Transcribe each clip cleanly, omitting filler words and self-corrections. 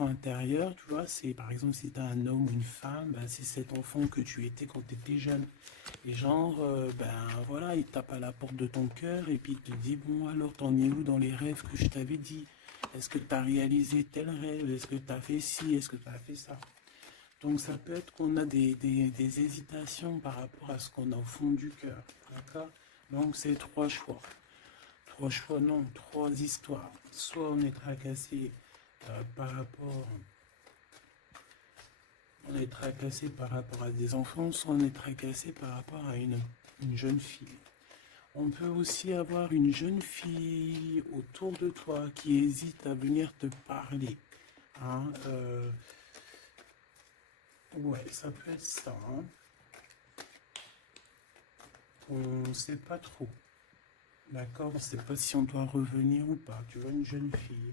intérieur, tu vois, c'est par exemple si tu as un homme ou une femme, ben, c'est cet enfant que tu étais quand tu étais jeune. Et genre, ben voilà, il tape à la porte de ton cœur et puis il te dit, bon alors t'en es où dans les rêves que je t'avais dit? Est-ce que tu as réalisé tel rêve? Est-ce que tu as fait ci? Est-ce que tu as fait ça? Donc ça peut être qu'on a des hésitations par rapport à ce qu'on a au fond du cœur. D'accord? Donc c'est trois choix. Trois choix, non, trois histoires. Soit on est tracassé par rapport on est tracassé par rapport à des enfants, soit on est tracassé par rapport à une jeune fille. On peut aussi avoir une jeune fille autour de toi qui hésite à venir te parler. Hein, ouais, ça peut être ça. Hein. On ne sait pas trop. D'accord? On ne sait pas si on doit revenir ou pas. Tu vois, une jeune fille.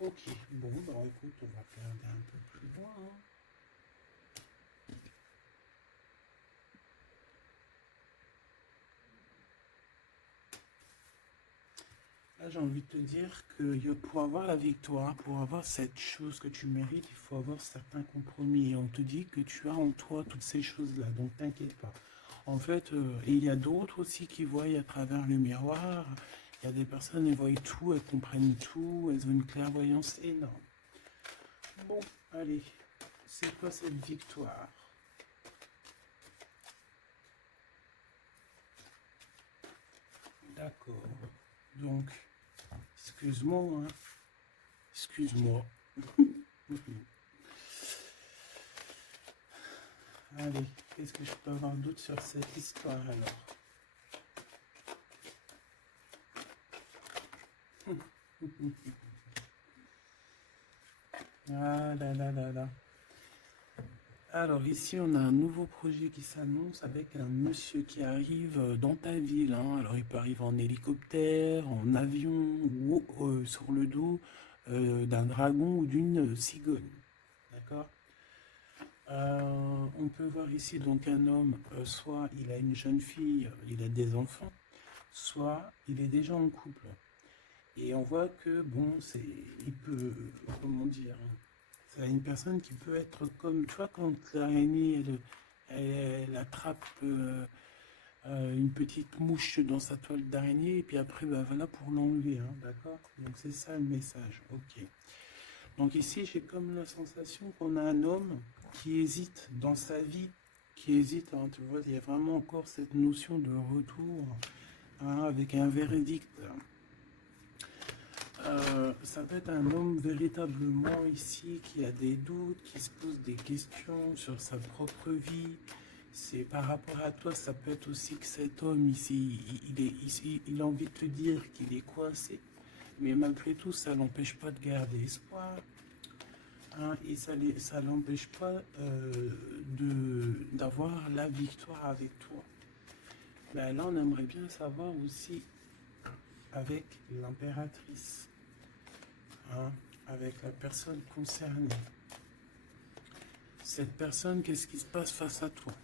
Ok, bon, bah écoute, on va regarder un peu plus loin. Hein. Là, j'ai envie de te dire que pour avoir la victoire, pour avoir cette chose que tu mérites, il faut avoir certains compromis. Et on te dit que tu as en toi toutes ces choses-là, donc t'inquiète pas. En fait, et il y a d'autres aussi qui voient à travers le miroir. Il y a des personnes, elles voient tout, elles comprennent tout, elles ont une clairvoyance énorme. Bon, allez, c'est quoi cette victoire? D'accord. Donc, excuse-moi, hein. Excuse-moi. Allez, qu'est-ce que je peux avoir d'autre sur cette histoire alors? Ah là là là là. Alors ici on a un nouveau projet qui s'annonce avec un monsieur qui arrive dans ta ville. Hein. Alors il peut arriver en hélicoptère, en avion ou sur le dos d'un dragon ou d'une cigogne. D'accord. On peut voir ici donc un homme, soit il a une jeune fille, il a des enfants, soit il est déjà en couple. Et on voit que, bon, il peut, comment dire, c'est une personne qui peut être comme, tu vois, quand l'araignée, elle attrape une petite mouche dans sa toile d'araignée, et puis après, bah, voilà pour l'enlever, hein, d'accord? Donc c'est ça le message, ok. Donc ici, j'ai comme la sensation qu'on a un homme qui hésite dans sa vie, qui hésite, hein, tu vois, il y a vraiment encore cette notion de retour hein, avec un verdict. Ça peut être un homme véritablement ici qui a des doutes, qui se pose des questions sur sa propre vie. C'est par rapport à toi, ça peut être aussi que cet homme ici, il a envie de te dire qu'il est coincé. Mais malgré tout, ça l'empêche pas de garder espoir. Hein, et ça l'empêche pas d'avoir la victoire avec toi. Ben là, on aimerait bien savoir aussi avec l'impératrice. Hein, avec la personne concernée. Cette personne, qu'est-ce qui se passe face à toi?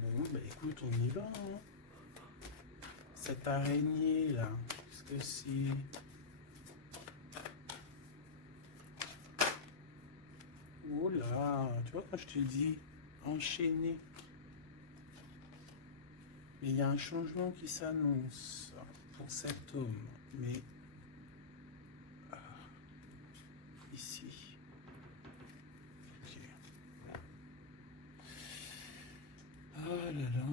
Bon, bah écoute, on y va. Hein. Cette araignée là, qu'est-ce que c'est? Oh là, tu vois quand je te dis enchaîné. Mais il y a un changement qui s'annonce pour cet homme. Mais ici. Ok. Ah là là.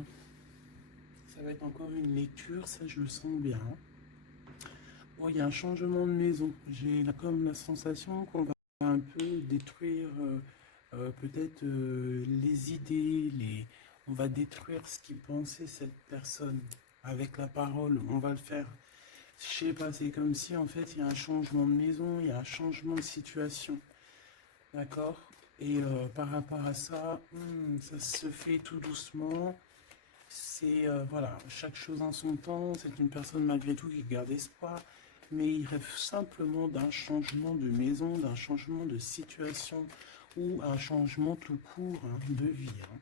Ça va être encore une lecture, ça je le sens bien. Bon, il y a un changement de maison. J'ai comme la sensation qu'on va un peu détruire peut-être les idées, on va détruire ce qui pensait cette personne avec la parole. On va le faire. Je sais pas, c'est comme si en fait il y a un changement de maison, il y a un changement de situation. D'accord? Et par rapport à ça, ça se fait tout doucement. C'est voilà, chaque chose en son temps. C'est une personne malgré tout qui garde espoir, mais il rêve simplement d'un changement de maison, d'un changement de situation ou un changement tout court hein, de vie. Hein.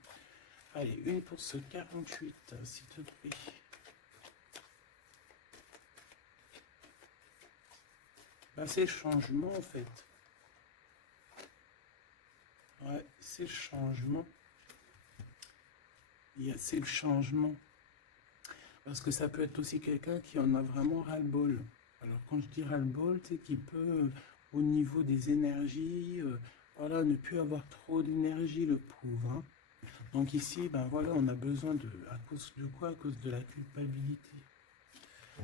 Allez, une pour ce 48, s'il te plaît. Bah, c'est le changement en fait. Ouais, c'est le changement. C'est le changement. Parce que ça peut être aussi quelqu'un qui en a vraiment ras-le-bol. Alors quand je dis ras-le-bol, c'est qu'il peut, au niveau des énergies, voilà, ne plus avoir trop d'énergie, le pauvre, hein. Donc ici, ben voilà, on a besoin de, à cause de quoi? À cause de la culpabilité.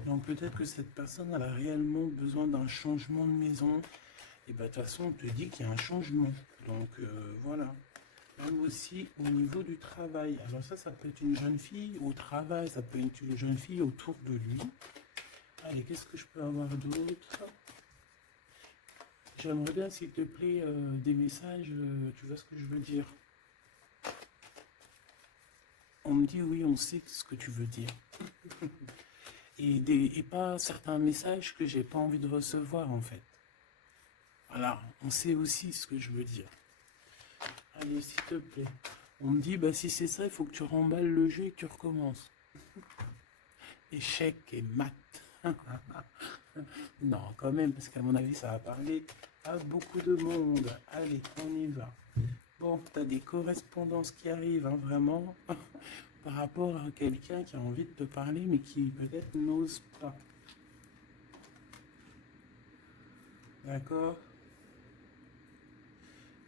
Donc peut-être que cette personne, elle a réellement besoin d'un changement de maison. Et ben de toute façon, on te dit qu'il y a un changement. Donc voilà. Même aussi au niveau du travail. Alors ça peut être une jeune fille au travail, ça peut être une jeune fille autour de lui. Allez, qu'est-ce que je peux avoir d'autre? J'aimerais bien, s'il te plaît, des messages, tu vois ce que je veux dire. On me dit oui, on sait ce que tu veux dire. Et pas certains messages que j'ai pas envie de recevoir en fait. Voilà, on sait aussi ce que je veux dire. Allez, s'il te plaît. On me dit, bah si c'est ça, il faut que tu remballes le jeu et que tu recommences. Échec et mat. Non, quand même, parce qu'à mon avis, ça va parler à beaucoup de monde. Allez, on y va. Bon, tu as des correspondances qui arrivent, hein, vraiment, par rapport à quelqu'un qui a envie de te parler, mais qui peut-être n'ose pas. D'accord?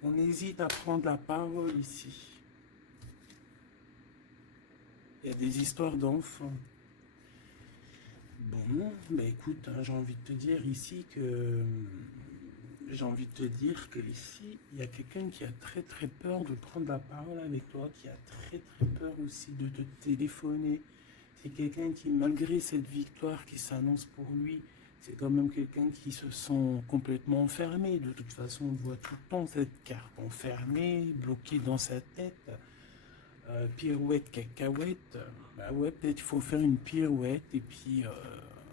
On hésite à prendre la parole ici. Il y a des histoires d'enfants. Bon, bah écoute, hein, j'ai envie de te dire que ici, il y a quelqu'un qui a très très peur de prendre la parole avec toi, qui a très très peur aussi de te téléphoner. C'est quelqu'un qui, malgré cette victoire qui s'annonce pour lui, c'est quand même quelqu'un qui se sent complètement enfermé. De toute façon, on voit tout le temps cette carte enfermée, bloquée dans sa tête. Pirouette, cacahuète. Bah ouais, peut-être il faut faire une pirouette et puis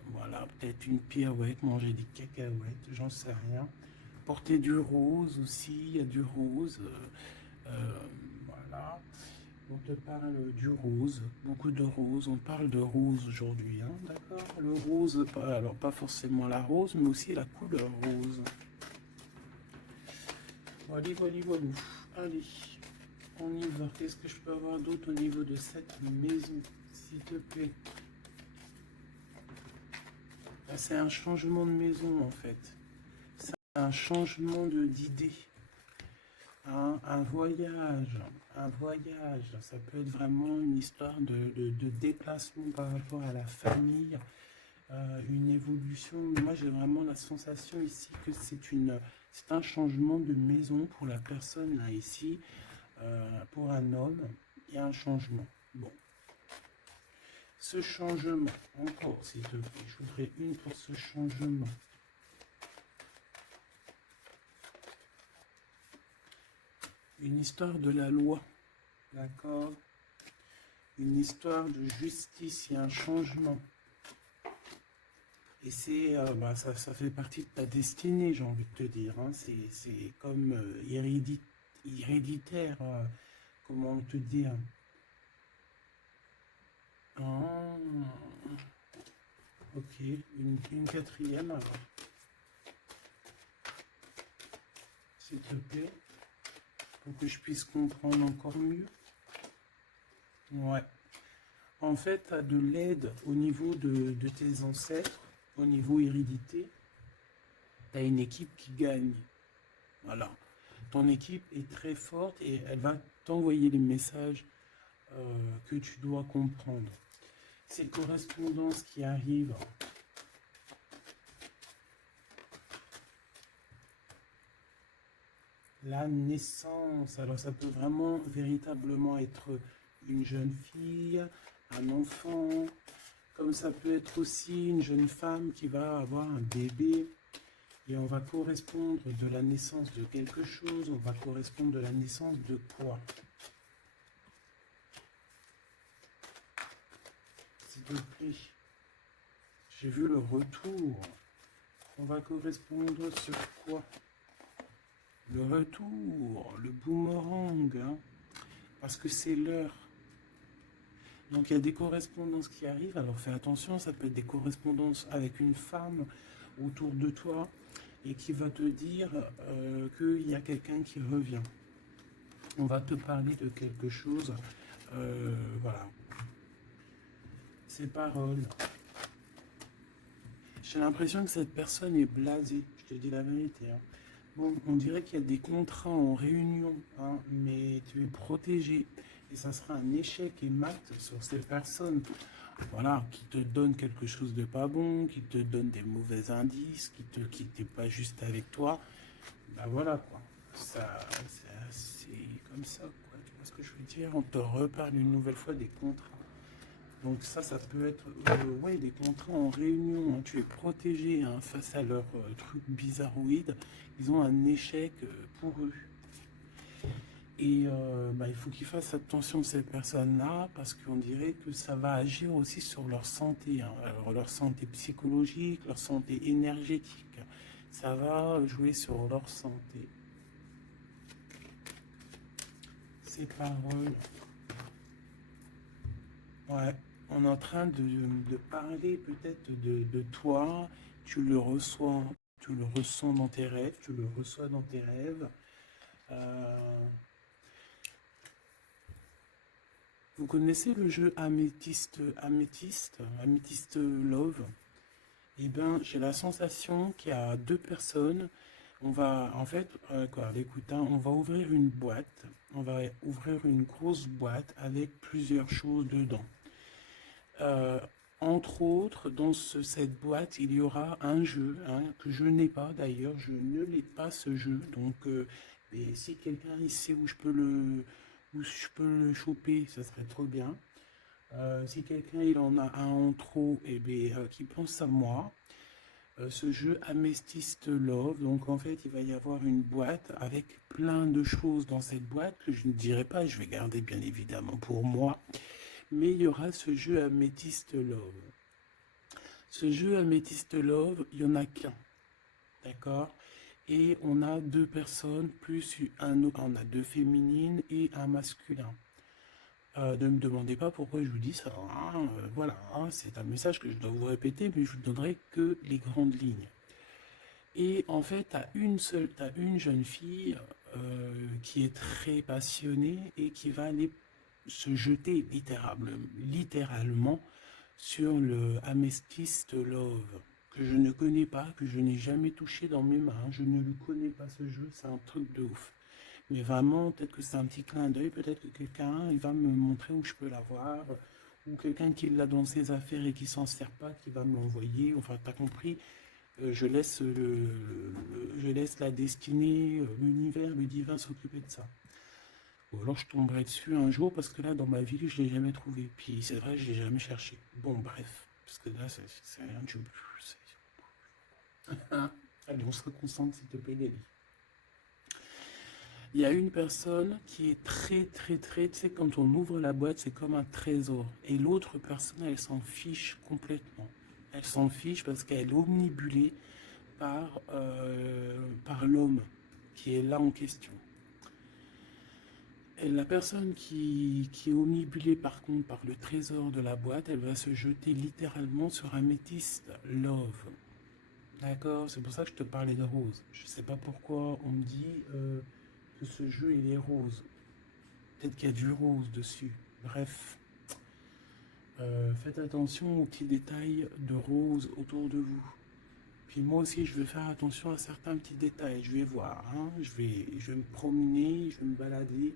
voilà, peut-être une pirouette, manger des cacahuètes, j'en sais rien. Porter du rose aussi, il y a du rose. Voilà. On te parle du rose, beaucoup de rose. On parle de rose aujourd'hui, hein, d'accord? Le rose, alors pas forcément la rose, mais aussi la couleur rose. Voilà, voilà, voilà. Allez, on y va. Qu'est-ce que je peux avoir d'autre au niveau de cette maison, s'il te plaît? Là, c'est un changement de maison, en fait. C'est un changement d'idée. Un voyage, un voyage, ça peut être vraiment une histoire de déplacement par rapport à la famille, une évolution. Moi, j'ai vraiment la sensation ici que c'est un changement de maison pour la personne là ici, pour un homme, il y a un changement. Bon, ce changement, encore s'il te plaît, je voudrais une pour ce changement. Une histoire de la loi, d'accord? Une histoire de justice, il y a un changement. Et c'est, ça fait partie de ta destinée, j'ai envie de te dire, hein. C'est comme héréditaire, comment te dire. Ah, ok, une quatrième alors, s'il te plaît, pour que je puisse comprendre encore mieux. Ouais. En fait, tu as de l'aide au niveau de tes ancêtres, au niveau hérédité. Tu as une équipe qui gagne. Voilà. Ton équipe est très forte et elle va t'envoyer les messages que tu dois comprendre. Ces correspondances qui arrivent. La naissance. Alors ça peut vraiment véritablement être une jeune fille, un enfant, comme ça peut être aussi une jeune femme qui va avoir un bébé. Et on va correspondre de la naissance de quelque chose, on va correspondre de la naissance de quoi? S'il te plaît. J'ai vu le retour. On va correspondre sur quoi? Le retour, le boomerang, hein, parce que c'est l'heure. Donc il y a des correspondances qui arrivent, alors fais attention, ça peut être des correspondances avec une femme autour de toi, et qui va te dire qu'il y a quelqu'un qui revient. On va te parler de quelque chose. Voilà. Ces paroles. J'ai l'impression que cette personne est blasée. Je te dis la vérité. Hein. Bon, on dirait qu'il y a des contrats en réunion, hein, mais tu es protégé. Et ça sera un échec et mat sur ces personnes, voilà, qui te donnent quelque chose de pas bon, qui te donnent des mauvais indices, qui t'est pas juste avec toi. Ben voilà, quoi. Ça, c'est comme ça, quoi. Tu vois ce que je veux dire? On te reparle une nouvelle fois des contrats. Donc ça peut être ouais, des contrats en réunion. Hein. Tu es protégé hein, face à leurs trucs bizarroïdes. Ils ont un échec pour eux. Et il faut qu'ils fassent attention ces personnes-là parce qu'on dirait que ça va agir aussi sur leur santé. Hein. Alors leur santé psychologique, leur santé énergétique. Ça va jouer sur leur santé. Ces paroles. Ouais. On est en train de parler peut-être de toi, tu le ressens dans tes rêves, tu le reçois dans tes rêves. Vous connaissez le jeu Améthyste Love? Eh bien, j'ai la sensation qu'il y a deux personnes. On va, en fait, écoute, hein, on va ouvrir une boîte. On va ouvrir une grosse boîte avec plusieurs choses dedans. Entre autres, dans cette boîte, il y aura un jeu hein, que je n'ai pas d'ailleurs, je ne l'ai pas ce jeu. Donc, mais si quelqu'un sait où où je peux le choper, ça serait trop bien. Si quelqu'un il en a un en trop, et bien, qui pense à moi. Ce jeu Amethyst Love, donc en fait, il va y avoir une boîte avec plein de choses dans cette boîte que je ne dirai pas, je vais garder bien évidemment pour moi. Mais il y aura ce jeu Amethyst Love. Ce jeu Amethyst Love, il n'y en a qu'un. D'accord? Et on a deux personnes, plus un autre. On a deux féminines et un masculin. Ne me demandez pas pourquoi je vous dis ça. Hein, voilà, hein, c'est un message que je dois vous répéter, mais je vous donnerai que les grandes lignes. Et en fait, tu as une jeune fille qui est très passionnée et qui va aller se jeter littéralement sur le Amethyst Love, que je ne connais pas, que je n'ai jamais touché dans mes mains. Je ne le connais pas ce jeu, c'est un truc de ouf. Mais vraiment, peut-être que c'est un petit clin d'œil, peut-être que quelqu'un il va me montrer où je peux l'avoir, ou quelqu'un qui l'a dans ses affaires et qui s'en sert pas, qui va me l'envoyer. Enfin, t'as compris, je laisse la destinée, l'univers, le divin s'occuper de ça. Ou alors je tomberai dessus un jour parce que là, dans ma vie, je ne l'ai jamais trouvé. Puis c'est vrai, je ne l'ai jamais cherché. Bon, bref, parce que là, c'est un job. Allez, on se reconcentre, s'il te plaît, Nelly. Il y a une personne qui est très, très, très, tu sais, quand on ouvre la boîte, c'est comme un trésor. Et l'autre personne, elle s'en fiche complètement. Elle s'en fiche parce qu'elle est omnibulée par l'homme qui est là en question. Et la personne qui est omnibulée par contre par le trésor de la boîte, elle va se jeter littéralement sur Amethyst Love. D'accord? C'est pour ça que je te parlais de rose. Je sais pas pourquoi on me dit que ce jeu il est rose. Peut-être qu'il y a du rose dessus. Bref. Faites attention aux petits détails de rose autour de vous. Puis moi aussi, je vais faire attention à certains petits détails. Je vais voir. Hein. Je vais me promener, je vais me balader.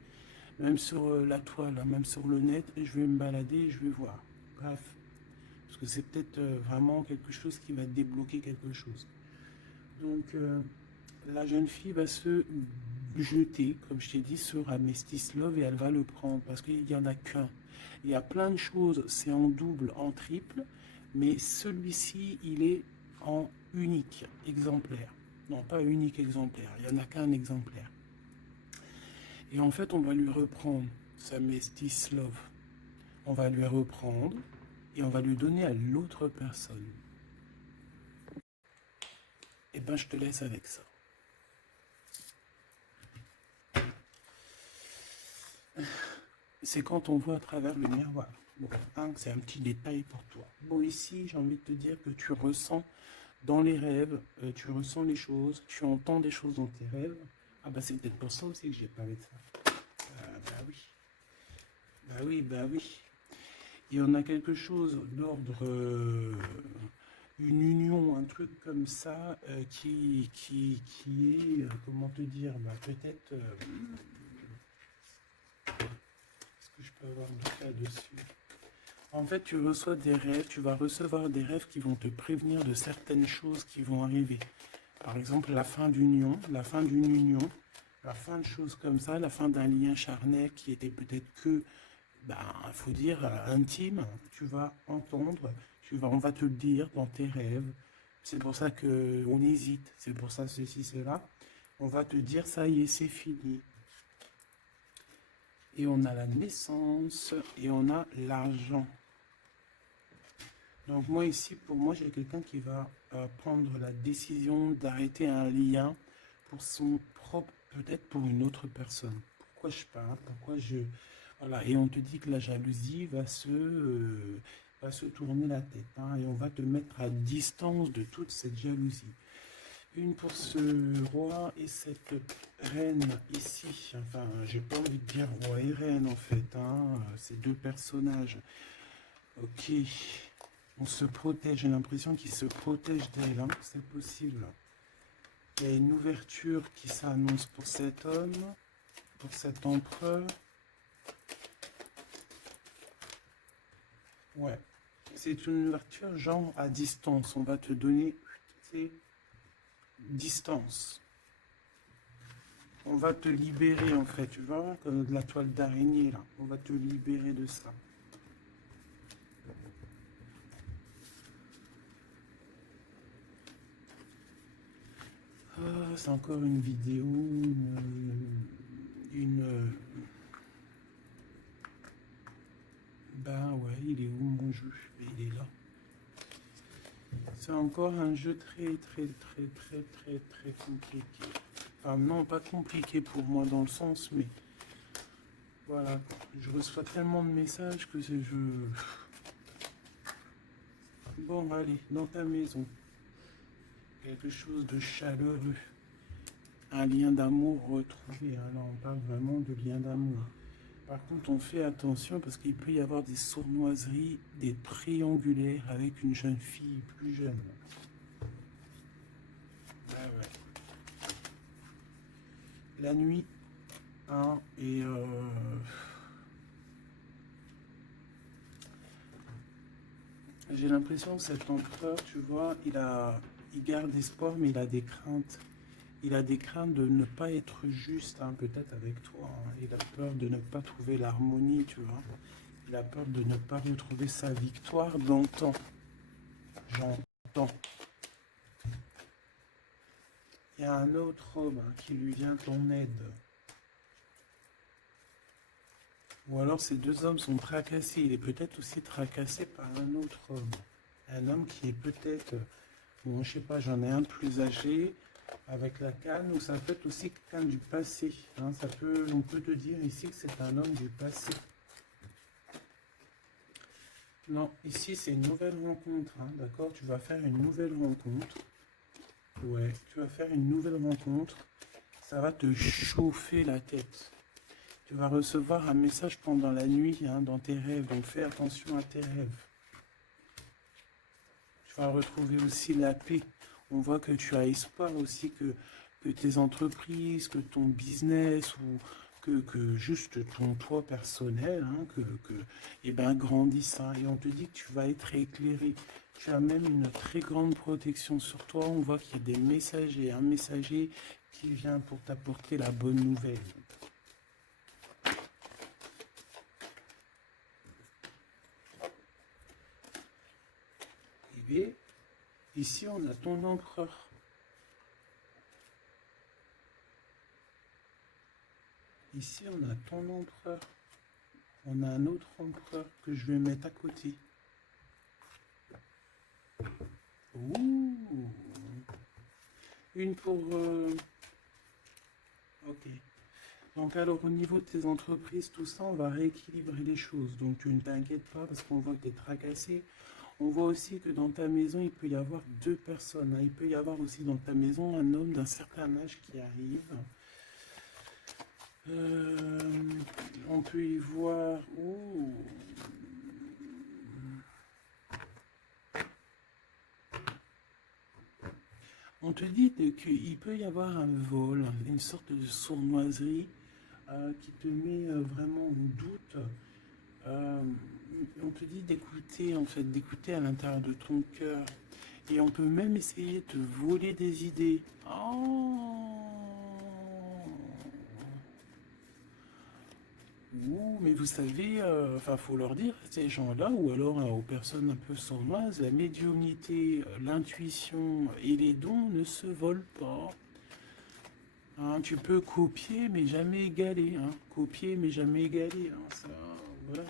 Même sur la toile, hein, même sur le net, je vais me balader, je vais voir. Bref. Parce que c'est peut-être vraiment quelque chose qui va débloquer quelque chose. Donc, la jeune fille va se jeter, comme je t'ai dit, sur Amethyst Love et elle va le prendre parce qu'il n'y en a qu'un. Il y a plein de choses, c'est en double, en triple, mais celui-ci, il est en unique exemplaire. Non, pas unique exemplaire, il n'y en a qu'un exemplaire. Et en fait, on va lui reprendre sa Amethyst Love. On va lui reprendre et on va lui donner à l'autre personne. Et ben, je te laisse avec ça. C'est quand on voit à travers le miroir. Bon, hein, c'est un petit détail pour toi. Bon, ici, j'ai envie de te dire que tu ressens dans les rêves, tu ressens les choses, tu entends des choses dans tes rêves. Ah bah c'est peut-être pour ça aussi que j'ai parlé de ça. Bah oui, bah oui, bah oui. Il y en a quelque chose d'ordre, une union, un truc comme ça, qui est, comment te dire, bah peut-être, est-ce que je peux avoir du cas dessus? En fait, tu reçois des rêves, tu vas recevoir des rêves qui vont te prévenir de certaines choses qui vont arriver. Par exemple, la fin d'une union, la fin de choses comme ça, la fin d'un lien charnel qui était peut-être que, ben, faut dire, intime. Tu vas entendre, on va te le dire dans tes rêves. C'est pour ça qu'on hésite, c'est pour ça ceci, cela. On va te dire, ça y est, c'est fini. Et on a la naissance et on a l'argent. Donc moi ici, pour moi, j'ai quelqu'un qui va prendre la décision d'arrêter un lien pour son propre, peut-être pour une autre personne. Pourquoi je parle? Pourquoi je... Voilà, et on te dit que la jalousie va se tourner la tête, hein, et on va te mettre à distance de toute cette jalousie. Une pour ce roi et cette reine ici. Enfin, j'ai pas envie de dire roi et reine en fait, hein, ces deux personnages. Ok. On se protège, j'ai l'impression qu'il se protège d'elle, hein, c'est possible. Il y a une ouverture qui s'annonce pour cet homme, pour cet empereur. Ouais, c'est une ouverture genre à distance, on va te donner, c'est distance. On va te libérer en fait, tu vois, comme de la toile d'araignée là, on va te libérer de ça. Ah, c'est encore une vidéo, Ben ouais, il est où mon jeu? Il est là. C'est encore un jeu très compliqué. Enfin non, pas compliqué pour moi dans le sens, mais voilà, je reçois tellement de messages que c'est je... Bon, allez, dans ta maison, quelque chose de chaleureux. Un lien d'amour retrouvé. Hein. Là, on parle vraiment de lien d'amour. Par contre, on fait attention parce qu'il peut y avoir des sournoiseries, des triangulaires avec une jeune fille plus jeune. Ah ouais. La nuit, hein, et j'ai l'impression que cet empereur, tu vois, il garde espoir, mais il a des craintes. Il a des craintes de ne pas être juste, hein, peut-être avec toi. Hein. Il a peur de ne pas trouver l'harmonie, tu vois. Il a peur de ne pas retrouver sa victoire dans le temps. J'entends. Il y a un autre homme, hein, qui lui vient en aide. Ou alors ces deux hommes sont tracassés. Il est peut-être aussi tracassé par un autre homme. Un homme qui est peut-être, bon, je sais pas, j'en ai un plus âgé, avec la canne, ou ça peut être aussi quelqu'un du passé. Hein, on peut te dire ici que c'est un homme du passé. Non, ici c'est une nouvelle rencontre, hein, d'accord? Tu vas faire une nouvelle rencontre. Ouais, tu vas faire une nouvelle rencontre. Ça va te chauffer la tête. Tu vas recevoir un message pendant la nuit, hein, dans tes rêves, donc fais attention à tes rêves. Tu vas retrouver aussi la paix. On voit que tu as espoir aussi que tes entreprises, que ton business ou que juste ton toi personnel, hein, eh ben, grandisse. Hein, et on te dit que tu vas être éclairé. Tu as même une très grande protection sur toi. On voit qu'il y a des messagers, un messager qui vient pour t'apporter la bonne nouvelle. Et ici, on a ton empereur. Ici, on a ton empereur. On a un autre empereur que je vais mettre à côté. Ouh. Une pour... Ok. Donc alors, au niveau de tes entreprises, tout ça, on va rééquilibrer les choses. Donc tu ne t'inquiètes pas parce qu'on voit que tu es tracassé. On voit aussi que dans ta maison, il peut y avoir deux personnes, hein. Il peut y avoir aussi dans ta maison un homme d'un certain âge qui arrive. On peut y voir... Oh. On te dit qu'il peut y avoir un vol, une sorte de sournoiserie qui te met vraiment en doute. On te dit d'écouter, en fait, d'écouter à l'intérieur de ton cœur. Et on peut même essayer de te voler des idées. Oh. Ouh, mais vous savez, enfin, faut leur dire, ces gens-là, ou alors aux personnes un peu sournoises, la médiumnité, l'intuition et les dons ne se volent pas. Hein, tu peux copier, mais jamais égaler. Hein. Copier, mais jamais égaler. Hein, ça, voilà.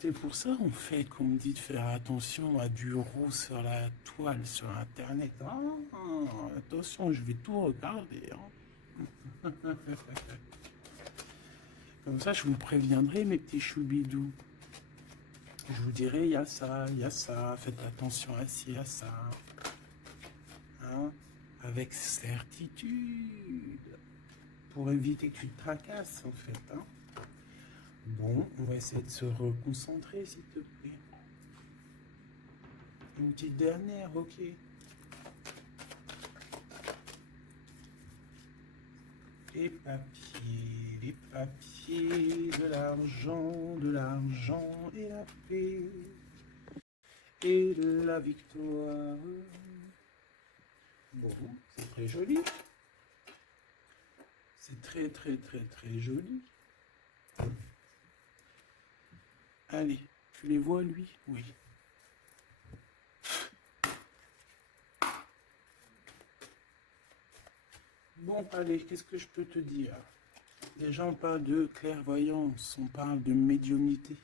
C'est pour ça, en fait, qu'on me dit de faire attention à du rose sur la toile, sur Internet. Ah, attention, je vais tout regarder. Hein. Comme ça, je vous préviendrai, mes petits choubidous. Je vous dirai, il y a ça, faites attention à ci, à ça. Hein, avec certitude. Pour éviter que tu te tracasses, en fait. Hein. Bon, on va essayer de se reconcentrer, s'il te plaît. Une petite dernière, ok. Les papiers, de l'argent et la paix et la victoire. Bon, c'est très joli. C'est très, très, très, très joli. Allez, tu les vois, lui? Oui. Bon, allez, qu'est-ce que je peux te dire? Déjà, on parle de clairvoyance, on parle de médiumnité.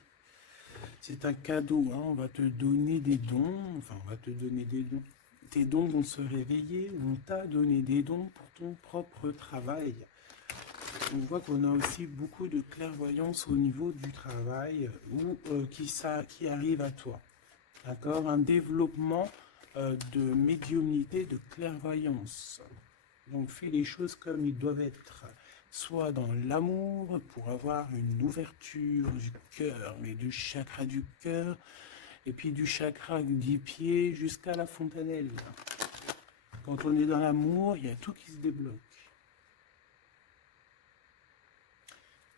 C'est un cadeau, hein, on va te donner des dons, enfin, on va te donner des dons. Tes dons vont se réveiller, on t'a donné des dons pour ton propre travail. On voit qu'on a aussi beaucoup de clairvoyance au niveau du travail ou qui arrive à toi. D'accord? Un développement de médiumnité, de clairvoyance. Donc fais les choses comme ils doivent être. Soit dans l'amour, pour avoir une ouverture du cœur, mais du chakra du cœur, et puis du chakra du pied jusqu'à la fontanelle. Quand on est dans l'amour, il y a tout qui se débloque.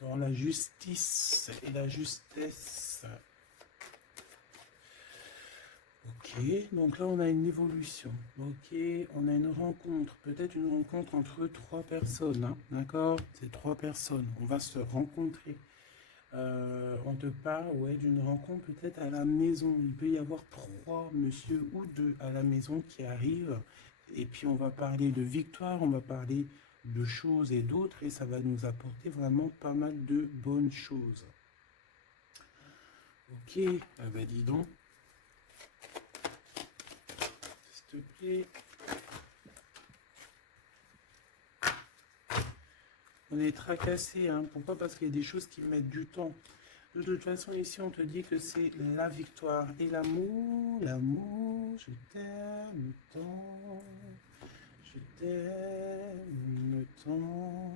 Dans la justice et la justesse. Ok, donc là on a une évolution. Ok, on a une rencontre, peut-être une rencontre entre trois personnes, hein, d'accord? C'est trois personnes, on va se rencontrer. On te parle, ouais, d'une rencontre peut-être à la maison. Il peut y avoir trois monsieur ou deux à la maison qui arrivent. Et puis on va parler de victoire, on va parler de choses et d'autres, et ça va nous apporter vraiment pas mal de bonnes choses. Ok, ah bah dis donc. S'il te plaît. On est tracassé, hein. Pourquoi? Parce qu'il y a des choses qui mettent du temps. De toute façon, ici, on te dit que c'est la victoire et l'amour. L'amour, je t'aime tant. Je t'aime tant.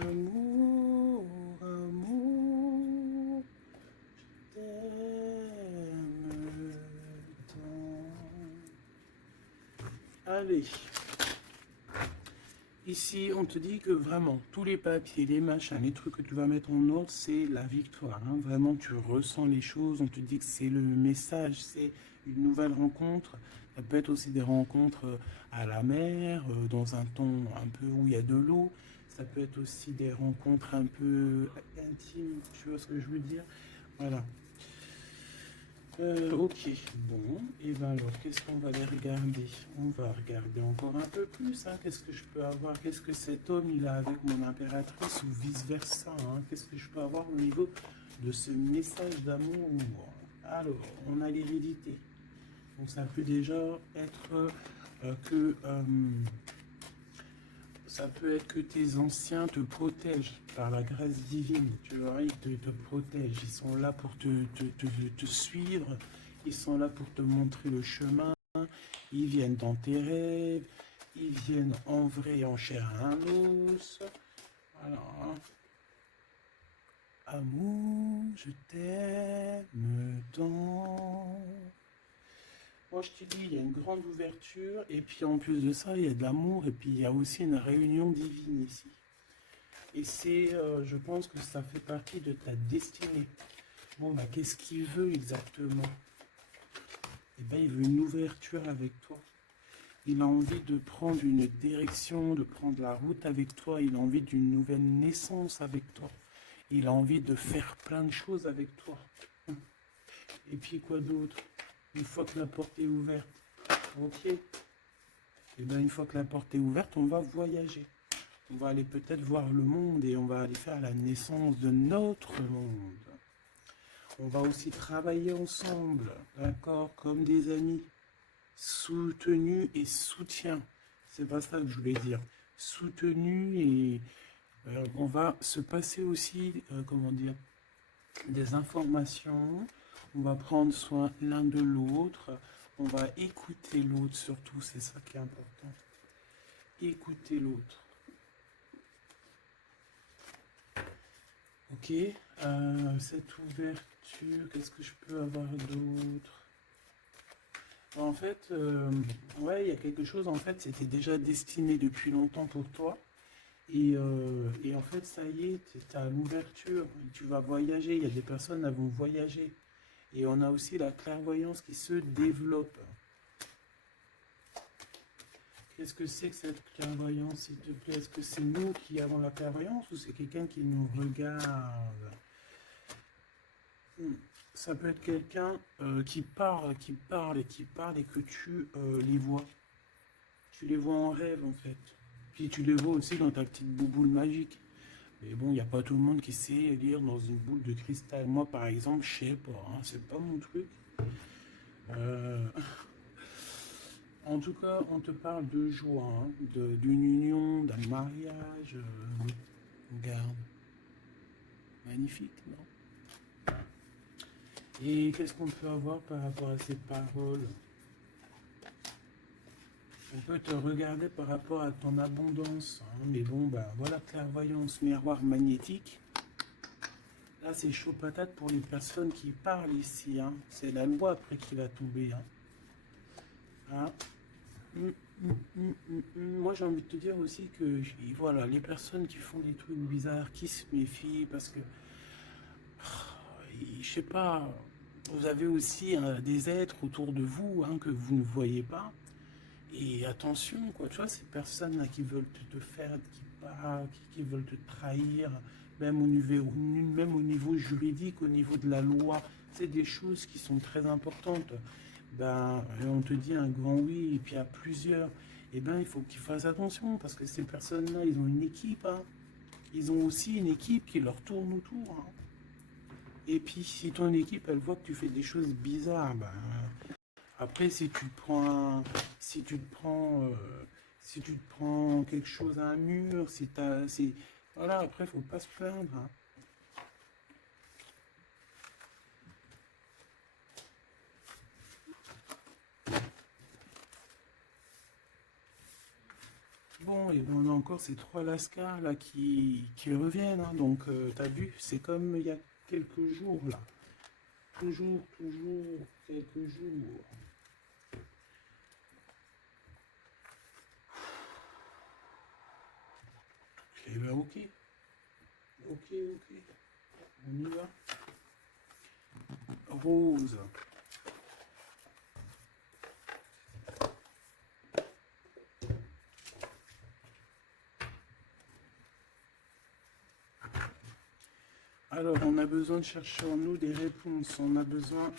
Amour, amour, je t'aime tant. Allez. Ici, on te dit que vraiment, tous les papiers, les machins, les trucs que tu vas mettre en ordre, c'est la victoire. Hein. Vraiment, tu ressens les choses. On te dit que c'est le message, c'est une nouvelle rencontre. Ça peut être aussi des rencontres à la mer, dans un ton un peu où il y a de l'eau. Ça peut être aussi des rencontres un peu intimes, tu vois ce que je veux dire? Voilà. Ok, bon, et ben alors, qu'est-ce qu'on va aller regarder? On va regarder encore un peu plus, hein. Qu'est-ce que je peux avoir? Qu'est-ce que cet homme, il a avec mon impératrice ou vice-versa, hein? Qu'est-ce que je peux avoir au niveau de ce message d'amour? Alors, on a l'hérédité, Donc ça peut déjà être que ça peut être que tes anciens te protègent par la grâce divine, tu vois, te protègent, ils sont là pour te suivre, ils sont là pour te montrer le chemin, ils viennent dans tes rêves, ils viennent en vrai, en chair et en os. Voilà. Amour, je t'aime tant. Moi, je te dis, il y a une grande ouverture, et puis en plus de ça, il y a de l'amour, et puis il y a aussi une réunion divine ici. Et c'est, je pense que ça fait partie de ta destinée. Bon, bah, qu'est-ce qu'il veut exactement? Eh bien, il veut une ouverture avec toi. Il a envie de prendre une direction, de prendre la route avec toi. Il a envie d'une nouvelle naissance avec toi. Il a envie de faire plein de choses avec toi. Et puis quoi d'autre? Une fois que la porte est ouverte, ok. Et bien une fois que la porte est ouverte, on va voyager. On va aller peut-être voir le monde et on va aller faire la naissance de notre monde. On va aussi travailler ensemble, d'accord, comme des amis, soutenus et soutien. C'est pas ça que je voulais dire. Soutenus et on va se passer aussi, comment dire, des informations. On va prendre soin l'un de l'autre. On va écouter l'autre surtout, c'est ça qui est important. Écouter l'autre. Ok, cette ouverture, qu'est-ce que je peux avoir d'autre? En fait, ouais, il y a quelque chose, en fait, c'était déjà destiné depuis longtemps pour toi. Et en fait, ça y est, tu as l'ouverture, tu vas voyager, il y a des personnes qui vont voyager. Et on a aussi la clairvoyance qui se développe. Qu'est-ce que c'est que cette clairvoyance, s'il te plaît? Est-ce que c'est nous qui avons la clairvoyance ou c'est quelqu'un qui nous regarde? Ça peut être quelqu'un qui parle et que tu les vois. Tu les vois en rêve en fait. Puis tu les vois aussi dans ta petite bouboule magique. Mais bon, il n'y a pas tout le monde qui sait lire dans une boule de cristal. Moi par exemple, je sais pas, hein, c'est pas mon truc. En tout cas, on te parle de joie, hein, d'une union, d'un mariage. Regarde. Magnifique, non? Et qu'est-ce qu'on peut avoir par rapport à ces paroles? On peut te regarder par rapport à ton abondance. Hein, mais bon, bah voilà, clairvoyance, miroir magnétique. Là, c'est chaud patate pour les personnes qui parlent ici. Hein. C'est la loi après qui va tomber. Hein. Hein. Moi, j'ai envie de te dire aussi que voilà, les personnes qui font des trucs bizarres, qui se méfient, parce que, je sais pas, vous avez aussi des êtres autour de vous hein, que vous ne voyez pas. Et attention, quoi, tu vois, ces personnes-là qui veulent te faire, qui veulent te trahir, même au niveau juridique, au niveau de la loi, c'est des choses qui sont très importantes. Ben, on te dit un grand oui, et puis à plusieurs, et ben, il faut qu'ils fassent attention, parce que ces personnes-là, ils ont une équipe, hein. Ils ont aussi une équipe qui leur tourne autour. Hein. Et puis, si ton équipe, elle voit que tu fais des choses bizarres, ben, après, si tu te prends quelque chose à un mur, voilà, après, faut pas se plaindre. Hein. Bon, et on a encore ces trois lascars là qui reviennent. Hein. Donc, t'as vu, c'est comme il y a quelques jours là. Toujours, quelques jours. Eh ben, ok. Ok. On y va. Rose. Alors, on a besoin de chercher en nous des réponses. On a besoin...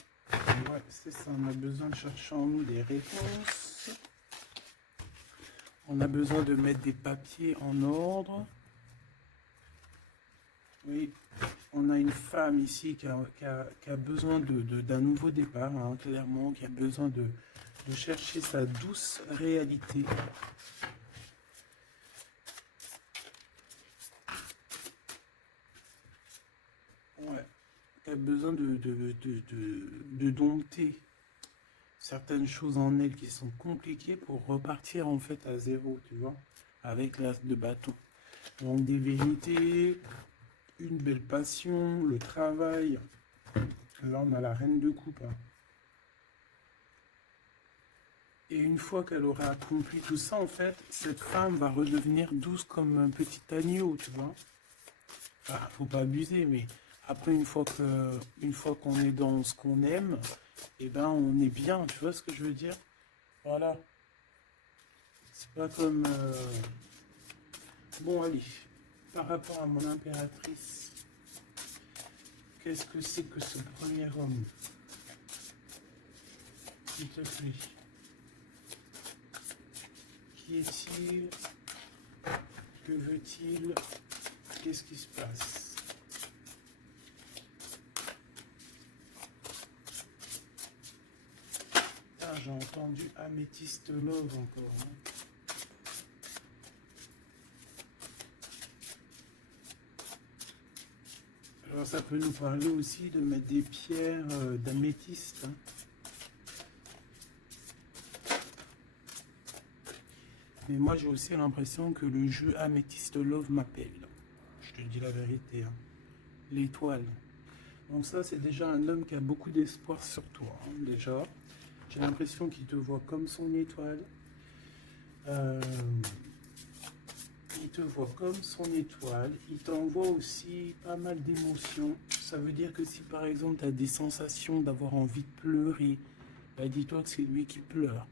Ouais, c'est ça. On a besoin de chercher en nous des réponses. On a besoin de mettre des papiers en ordre. Oui, on a une femme ici qui a besoin d'un nouveau départ, hein, clairement, qui a besoin de chercher sa douce réalité. Ouais, qui a besoin de dompter certaines choses en elle qui sont compliquées pour repartir en fait à zéro, tu vois, avec l'as de bâton. Donc des vérités, une belle passion, le travail. Là, on a la reine de coupe, hein. Et une fois qu'elle aura accompli tout ça, en fait, cette femme va redevenir douce comme un petit agneau, tu vois. Enfin, faut pas abuser, mais après, une fois qu'on est dans ce qu'on aime, eh ben, on est bien, tu vois ce que je veux dire? Voilà. C'est pas comme... Bon, allez. Par rapport à mon impératrice, qu'est-ce que c'est que ce premier homme? S'il te plaît. Qui est-il? Que veut-il? Qu'est-ce qui se passe? Ah, j'ai entendu Améthyste Love encore, hein. Alors ça peut nous parler aussi de mettre des pierres d'améthyste, hein. Mais moi j'ai aussi l'impression que le jeu Améthyste Love m'appelle. Je te dis la vérité, hein. L'étoile. Donc ça c'est déjà un homme qui a beaucoup d'espoir sur toi, hein, déjà. J'ai l'impression qu'il te voit comme son étoile. Il te voit comme son étoile. Il t'envoie aussi pas mal d'émotions. Ça veut dire que si par exemple tu as des sensations d'avoir envie de pleurer, bah, dis-toi que c'est lui qui pleure.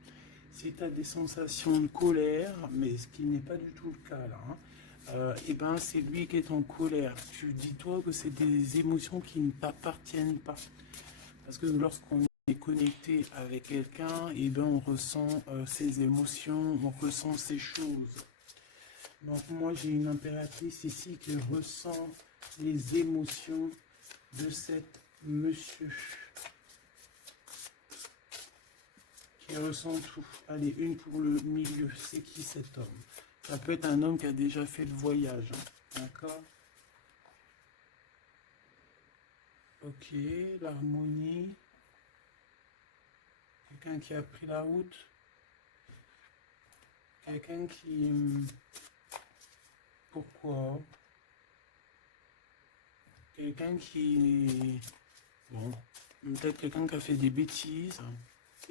Si tu as des sensations de colère, mais ce qui n'est pas du tout le cas là, hein, et ben c'est lui qui est en colère. Tu dis-toi que c'est des émotions qui ne t'appartiennent pas. Parce que lorsqu'on est connecté avec quelqu'un, et ben on ressent ses émotions, on ressent ces choses. Donc moi j'ai une impératrice ici qui ressent les émotions de cet monsieur. Qui ressent tout. Allez, une pour le milieu. C'est qui cet homme? Ça peut être un homme qui a déjà fait le voyage, hein. D'accord? Ok, l'harmonie. Quelqu'un qui a pris la route. Quelqu'un qui... Pourquoi? Quelqu'un qui... Bon, peut-être quelqu'un qui a fait des bêtises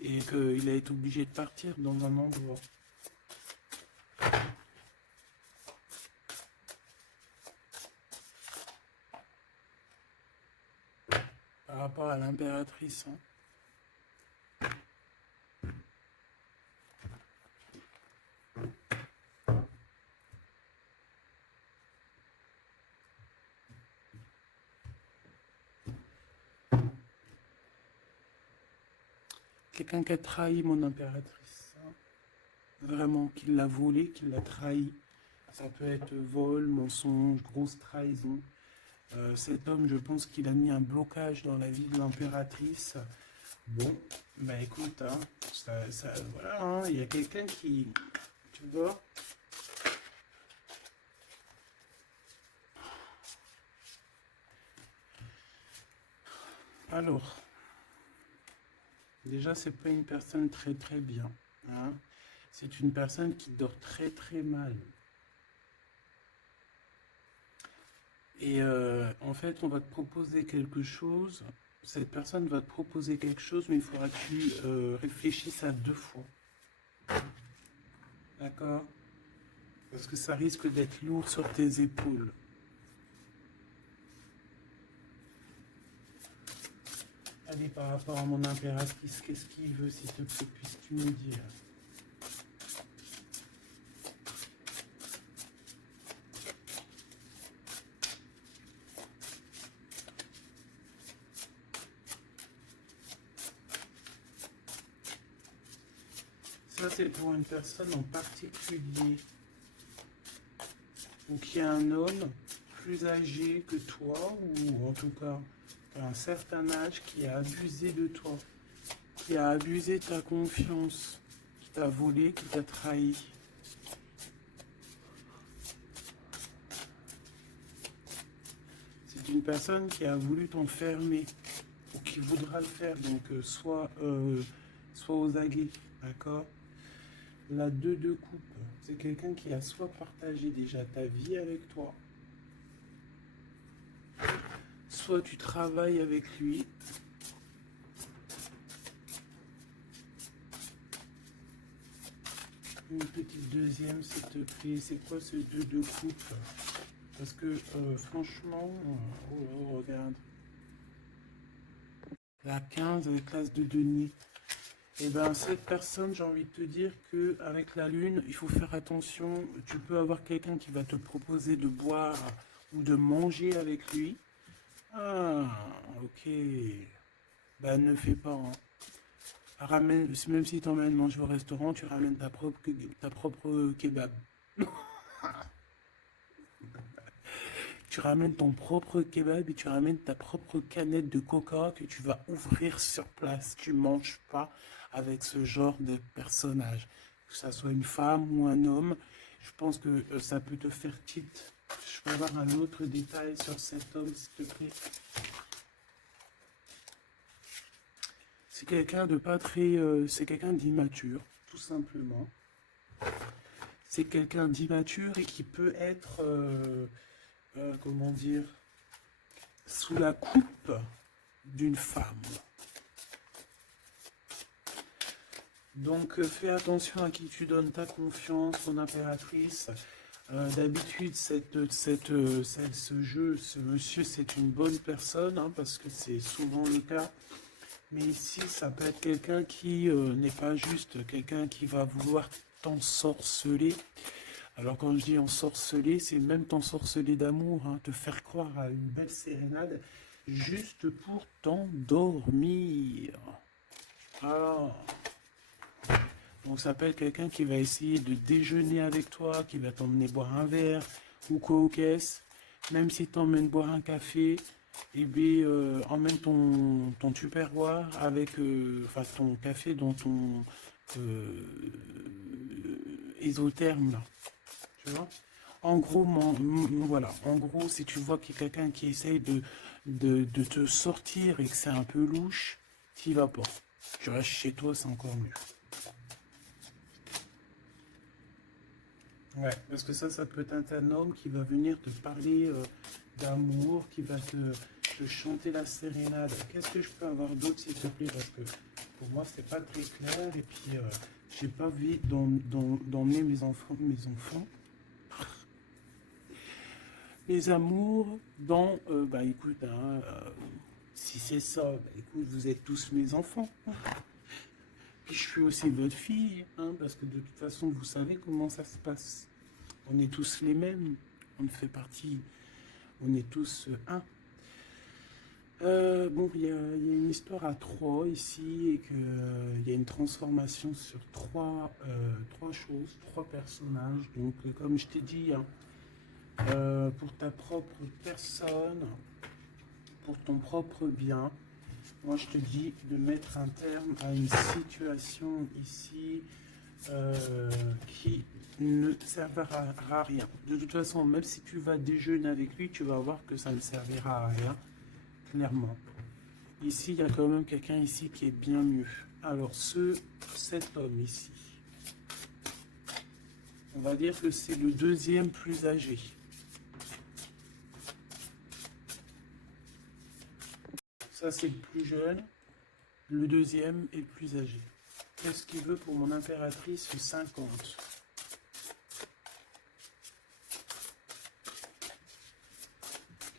et qu'il a été obligé de partir dans un endroit. Par rapport à l'impératrice, hein. Quelqu'un qui a trahi mon impératrice, hein. Vraiment, qui l'a volé, qui l'a trahi. Ça peut être vol, mensonge, grosse trahison. Cet homme, je pense qu'il a mis un blocage dans la vie de l'impératrice. Bon, bah écoute, hein, voilà, hein, il y a quelqu'un qui, tu vois. Alors, déjà, c'est pas une personne très très bien, hein. C'est une personne qui dort très très mal. Et en fait, on va te proposer quelque chose. Cette personne va te proposer quelque chose, mais il faudra que tu réfléchisses à deux fois. D'accord? Parce que ça risque d'être lourd sur tes épaules. Allez, par rapport à mon impératrice, qu'est-ce qu'il veut, s'il te plaît, puisses-tu me dire? Ça, c'est pour une personne en particulier. Donc, il y a un homme plus âgé que toi, ou en tout cas à un certain âge, qui a abusé de toi, qui a abusé de ta confiance, qui t'a volé, qui t'a trahi. C'est une personne qui a voulu t'enfermer, ou qui voudra le faire, donc soit aux aguets, d'accord? La 2 de coupe, c'est quelqu'un qui a soit partagé déjà ta vie avec toi, soit tu travailles avec lui. Une petite deuxième, s'il te plaît. C'est quoi ce 2 de coupe? Parce que franchement, oh là, regarde. La 15 avec l'as de denier. Et bien, cette personne, j'ai envie de te dire qu'avec la lune, il faut faire attention. Tu peux avoir quelqu'un qui va te proposer de boire ou de manger avec lui. Ah, ok. Ben, ne fais pas. Hein. Ramène, même si tu emmènes manger au restaurant, tu ramènes ta propre kebab. Tu ramènes ton propre kebab et tu ramènes ta propre canette de coca que tu vas ouvrir sur place. Tu manges pas avec ce genre de personnage. Que ça soit une femme ou un homme, je pense que ça peut te faire tilt. Je peux avoir un autre détail sur cet homme, s'il te plaît. C'est quelqu'un de pas très... c'est quelqu'un d'immature, tout simplement. C'est quelqu'un d'immature et qui peut être... comment dire, sous la coupe d'une femme. Donc fais attention à qui tu donnes ta confiance, ton impératrice. D'habitude, ce monsieur, c'est une bonne personne, hein, parce que c'est souvent le cas. Mais ici, ça peut être quelqu'un qui n'est pas juste quelqu'un qui va vouloir t'ensorceler. Alors quand je dis ensorceler, c'est même t'ensorceler d'amour, hein, te faire croire à une belle sérénade juste pour t'endormir. Ah. Donc ça peut être quelqu'un qui va essayer de déjeuner avec toi, qui va t'emmener boire un verre ou quoi aux caisses. Même si t'emmènes boire un café, et bien emmène ton tupperware avec enfin ton café dans ton ésotherme là. Tu vois? En gros, voilà. En gros, si tu vois qu'il y a quelqu'un qui essaye de te sortir et que c'est un peu louche, t'y vas pas. Tu restes chez toi, c'est encore mieux. Ouais, parce que ça peut être un homme qui va venir te parler d'amour, qui va te chanter la sérénade. Qu'est-ce que je peux avoir d'autre, s'il te plaît? Parce que pour moi, c'est pas très clair. Et puis, j'ai pas envie d'emmener mes enfants, les amours dans, bah écoute, hein, si c'est ça, bah écoute, vous êtes tous mes enfants. Puis je suis aussi votre fille, hein, parce que de toute façon, vous savez comment ça se passe. On est tous les mêmes, on fait partie, on est tous un. Bon, il y a une histoire à 3 ici, et qu'il y a une transformation sur trois choses, 3 personnages. Donc, comme je t'ai dit, hein, pour ta propre personne, pour ton propre bien, moi je te dis de mettre un terme à une situation ici qui ne servira à rien. De toute façon, même si tu vas déjeuner avec lui, tu vas voir que ça ne servira à rien, clairement. Ici, il y a quand même quelqu'un ici qui est bien mieux. Alors, cet homme ici, on va dire que c'est le deuxième plus âgé. Ça, c'est le plus jeune. Le deuxième est le plus âgé. Qu'est-ce qu'il veut pour mon impératrice 50?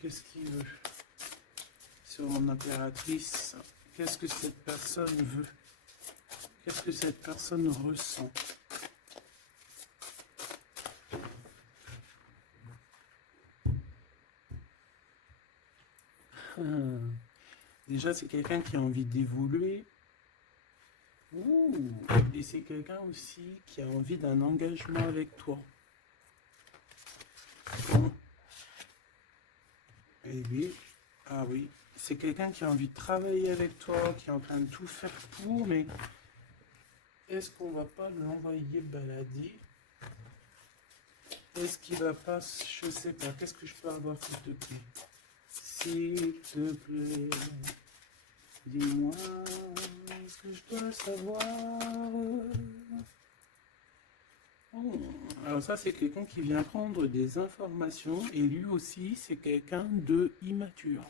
Qu'est-ce qu'il veut sur mon impératrice? Qu'est-ce que cette personne veut? Qu'est-ce que cette personne ressent? Déjà, c'est quelqu'un qui a envie d'évoluer. Et c'est quelqu'un aussi qui a envie d'un engagement avec toi. Bon. oui. C'est quelqu'un qui a envie de travailler avec toi, qui est en train de tout faire pour, mais est-ce qu'on va pas l'envoyer balader? Est-ce qu'il va pas, je sais pas, qu'est-ce que je peux avoir s'il te plaît? S'il te plaît, dis-moi ce que je dois savoir. Oh. Alors ça, c'est quelqu'un qui vient prendre des informations et lui aussi, c'est quelqu'un de immature.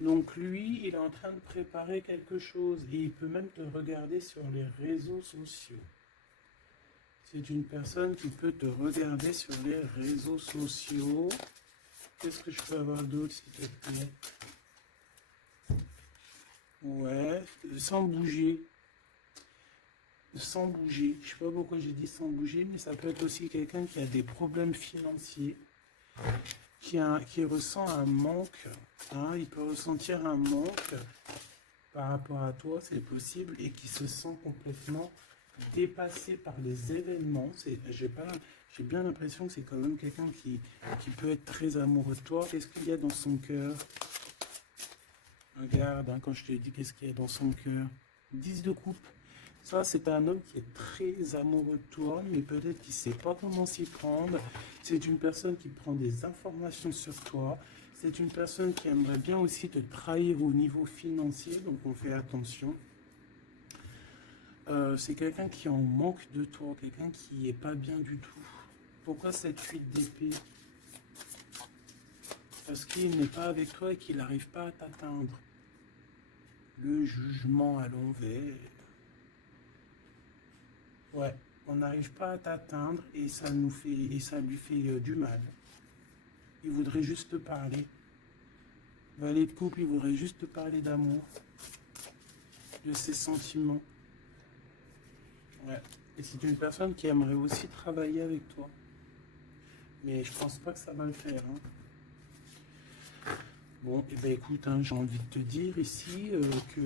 Donc lui, il est en train de préparer quelque chose et il peut même te regarder sur les réseaux sociaux. C'est une personne qui peut te regarder sur les réseaux sociaux. Qu'est-ce que je peux avoir d'autre, s'il te plaît? Ouais, sans bouger. Sans bouger. Je sais pas pourquoi j'ai dit sans bouger, mais ça peut être aussi quelqu'un qui a des problèmes financiers, qui ressent un manque. Hein, il peut ressentir un manque par rapport à toi, c'est possible, et qui se sent complètement dépassé par les événements. J'ai bien l'impression que c'est quand même quelqu'un qui peut être très amoureux de toi. Qu'est-ce qu'il y a dans son cœur? Regarde, hein, quand je te dis qu'est-ce qu'il y a dans son cœur. 10 de coupe. Ça, c'est un homme qui est très amoureux de toi, mais peut-être qu'il ne sait pas comment s'y prendre. C'est une personne qui prend des informations sur toi. C'est une personne qui aimerait bien aussi te trahir au niveau financier, donc on fait attention. C'est quelqu'un qui en manque de toi, quelqu'un qui n'est pas bien du tout. Pourquoi cette 8 d'épée? Parce qu'il n'est pas avec toi et qu'il n'arrive pas à t'atteindre. Le jugement à l'envers. Ouais, on n'arrive pas à t'atteindre et ça lui fait du mal. Il voudrait juste te parler. Valet de couple, il voudrait juste te parler d'amour, de ses sentiments. Ouais. Et c'est une personne qui aimerait aussi travailler avec toi. Mais je pense pas que ça va le faire. Hein. Bon, et ben écoute, hein, j'ai envie de te dire ici que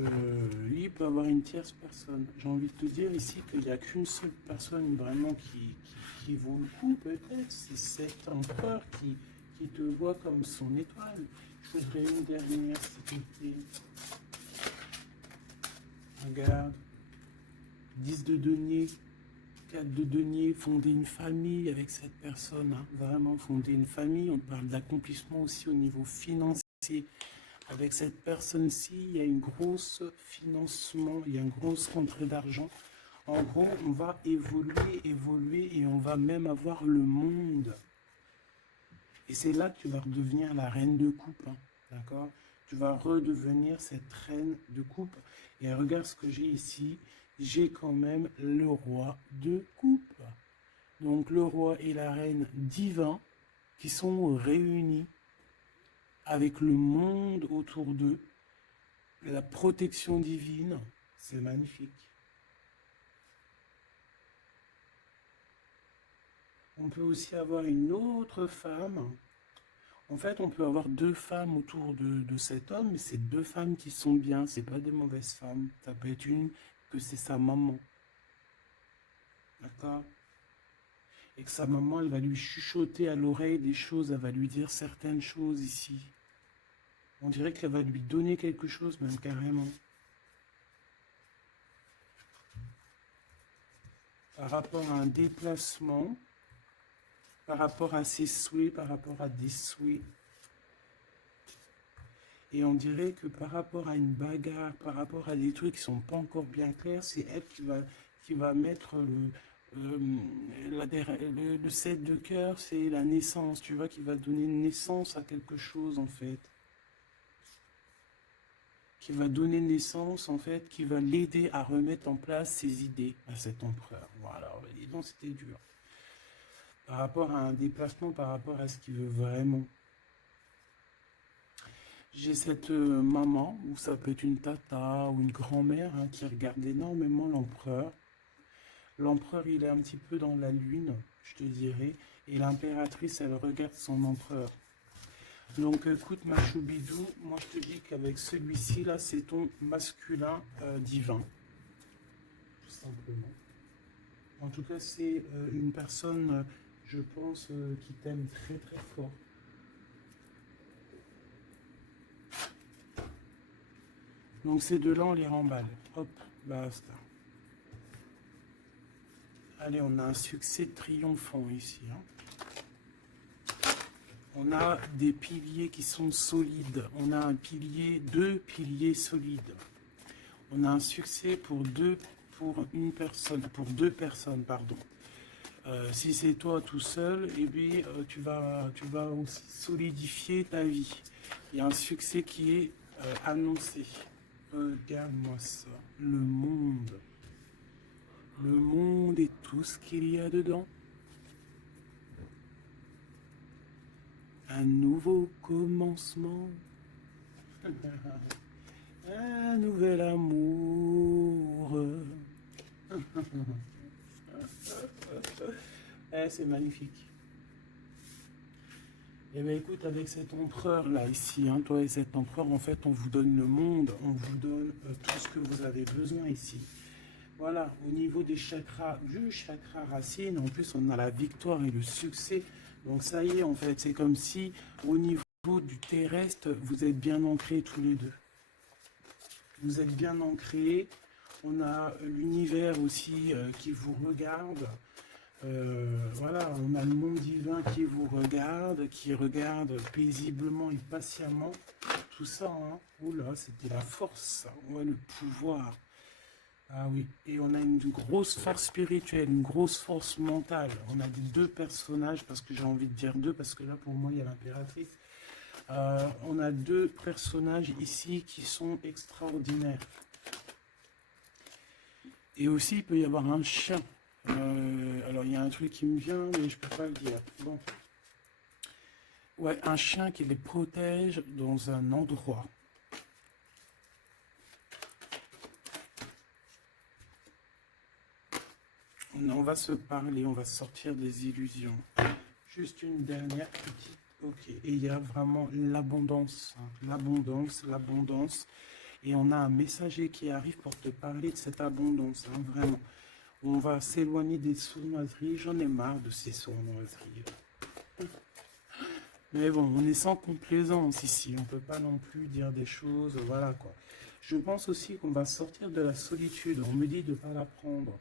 lui il peut avoir une tierce personne. J'ai envie de te dire ici qu'il n'y a qu'une seule personne vraiment qui vaut le coup, peut-être. C'est cet empereur qui te voit comme son étoile. Je voudrais une dernière, s'il te plaît. Regarde. 10 de denier. 4 de denier, fonder une famille avec cette personne, hein, vraiment fonder une famille. On parle d'accomplissement aussi au niveau financier. Avec cette personne-ci, il y a une grosse financement, il y a une grosse rentrée d'argent. En gros, on va évoluer et on va même avoir le monde. Et c'est là que tu vas redevenir la reine de coupe, hein, d'accord? Tu vas redevenir cette reine de coupe. Et regarde ce que j'ai ici. J'ai quand même le roi de coupe. Donc le roi et la reine divins qui sont réunis avec le monde autour d'eux, la protection divine, c'est magnifique. On peut aussi avoir une autre femme. En fait, on peut avoir deux femmes autour de cet homme, mais c'est deux femmes qui sont bien, c'est pas des mauvaises femmes. Ça peut être une que c'est sa maman. D'accord? Et que sa maman, elle va lui chuchoter à l'oreille des choses, elle va lui dire certaines choses ici. On dirait qu'elle va lui donner quelque chose, même carrément. Par rapport à un déplacement, par rapport à ses souhaits, par rapport à des souhaits. Et on dirait que par rapport à une bagarre, par rapport à des trucs qui sont pas encore bien clairs, c'est elle qui va mettre le 7 de cœur, c'est la naissance, tu vois, qui va donner naissance à quelque chose en fait. Qui va donner naissance en fait, qui va l'aider à remettre en place ses idées à cet empereur. Voilà, et donc c'était dur. Par rapport à un déplacement, par rapport à ce qu'il veut vraiment. J'ai cette maman, ou ça peut être une tata ou une grand-mère, hein, qui regarde énormément l'empereur. L'empereur, il est un petit peu dans la lune, je te dirais, et l'impératrice, elle regarde son empereur. Donc écoute, ma choubidou, moi je te dis qu'avec celui-ci, là, c'est ton masculin divin, tout simplement. En tout cas, c'est une personne, je pense, qui t'aime très très fort. Donc ces deux-là, on les remballe. Hop, basta. Allez, on a un succès triomphant ici. Hein. On a des piliers qui sont solides. On a un pilier, deux piliers solides. On a un succès pour une personne, pour deux personnes, pardon. Si c'est toi tout seul, eh bien, tu vas aussi solidifier ta vie. Il y a un succès qui est annoncé. Regarde-moi ça. Le monde. Le monde et tout ce qu'il y a dedans. Un nouveau commencement. Un nouvel amour. C'est magnifique. Et bien écoute, avec cet empereur là ici, hein, toi et cet empereur, en fait, on vous donne le monde, on vous donne tout ce que vous avez besoin ici. Voilà, au niveau des chakras, du chakra racine, en plus on a la victoire et le succès. Donc ça y est, en fait, c'est comme si au niveau du terrestre, vous êtes bien ancrés tous les deux. Vous êtes bien ancrés. On a l'univers aussi qui vous regarde. Voilà, on a le monde divin qui vous regarde, qui regarde paisiblement et patiemment. Tout ça, hein. Oula, c'était la force, ouais, le pouvoir. Ah oui, et on a une grosse force spirituelle, une grosse force mentale. On a des deux personnages, parce que j'ai envie de dire deux, parce que là pour moi il y a l'impératrice. On a deux personnages ici qui sont extraordinaires. Et aussi il peut y avoir un chien. Alors il y a un truc qui me vient, mais je peux pas le dire. Bon. Ouais, un chien qui les protège dans un endroit. On va se parler, on va sortir des illusions. Juste une dernière petite. Ok, et il y a vraiment l'abondance, hein. L'abondance, l'abondance. Et on a un messager qui arrive pour te parler de cette abondance, hein, vraiment. On va s'éloigner des sournoiseries. J'en ai marre de ces sournoiseries. Mais bon, on est sans complaisance ici. On ne peut pas non plus dire des choses, voilà quoi. Je pense aussi qu'on va sortir de la solitude. On me dit de ne pas la prendre.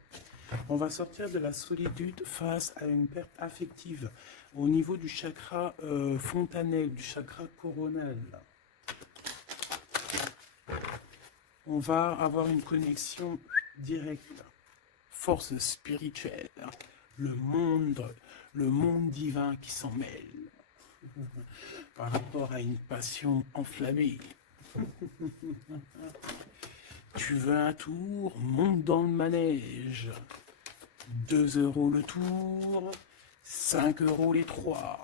On va sortir de la solitude face à une perte affective au niveau du chakra fontanel, du chakra coronal. On va avoir une connexion directe, force spirituelle, le monde divin qui s'en mêle par rapport à une passion enflammée. Tu veux un tour? Monte dans le manège. 2 € le tour, 5 € les 3.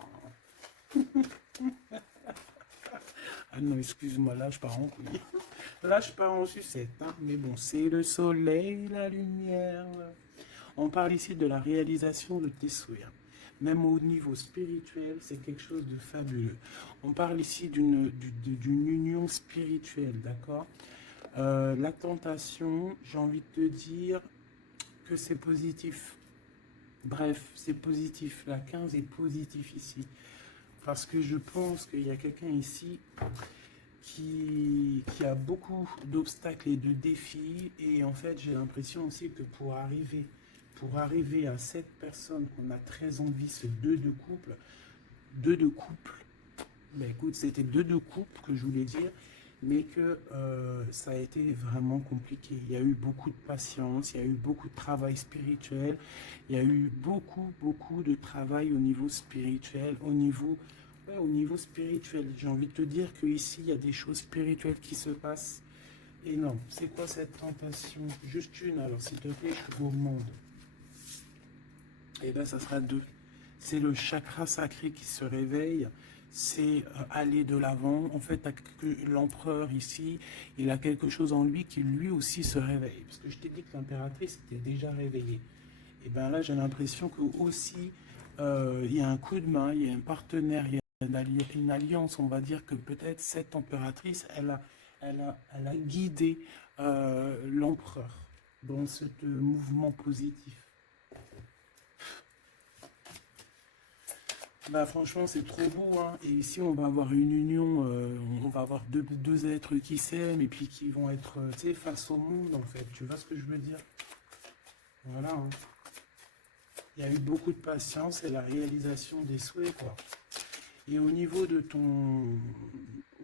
Ah non, excuse-moi, là je pars en couille. Là je pars en sucette, hein. Mais bon, c'est le soleil, la lumière. On parle ici de la réalisation de tes souhaits. Même au niveau spirituel, c'est quelque chose de fabuleux. On parle ici d'une union spirituelle, d'accord? La tentation, j'ai envie de te dire que c'est positif. Bref, c'est positif. La 15 est positif ici. Parce que je pense qu'il y a quelqu'un ici qui a beaucoup d'obstacles et de défis. Et en fait, j'ai l'impression aussi que pour arriver à cette personne qu'on a très envie, ce deux de couple, ben écoute, c'était deux de couple que je voulais dire, mais que ça a été vraiment compliqué. Il y a eu beaucoup de patience, il y a eu beaucoup de travail spirituel, il y a eu beaucoup de travail au niveau spirituel, au niveau spirituel. J'ai envie de te dire qu'ici, il y a des choses spirituelles qui se passent. Et non, c'est quoi cette tentation? Juste une, alors s'il te plaît, je suis gourmande. Et bien, ça sera 2. C'est le chakra sacré qui se réveille. C'est aller de l'avant. En fait, l'empereur ici, il a quelque chose en lui qui lui aussi se réveille. Parce que je t'ai dit que l'impératrice était déjà réveillée. Et bien là, j'ai l'impression que aussi, il y a un coup de main, il y a un partenaire, il y a une alliance. On va dire que peut-être cette impératrice, elle a guidé l'empereur dans ce mouvement positif. Bah franchement c'est trop beau hein. Et ici on va avoir une union, on va avoir deux êtres qui s'aiment et puis qui vont être tu sais, face au monde en fait. Tu vois ce que je veux dire? Voilà, hein. Il y a eu beaucoup de patience et la réalisation des souhaits quoi. Et au niveau de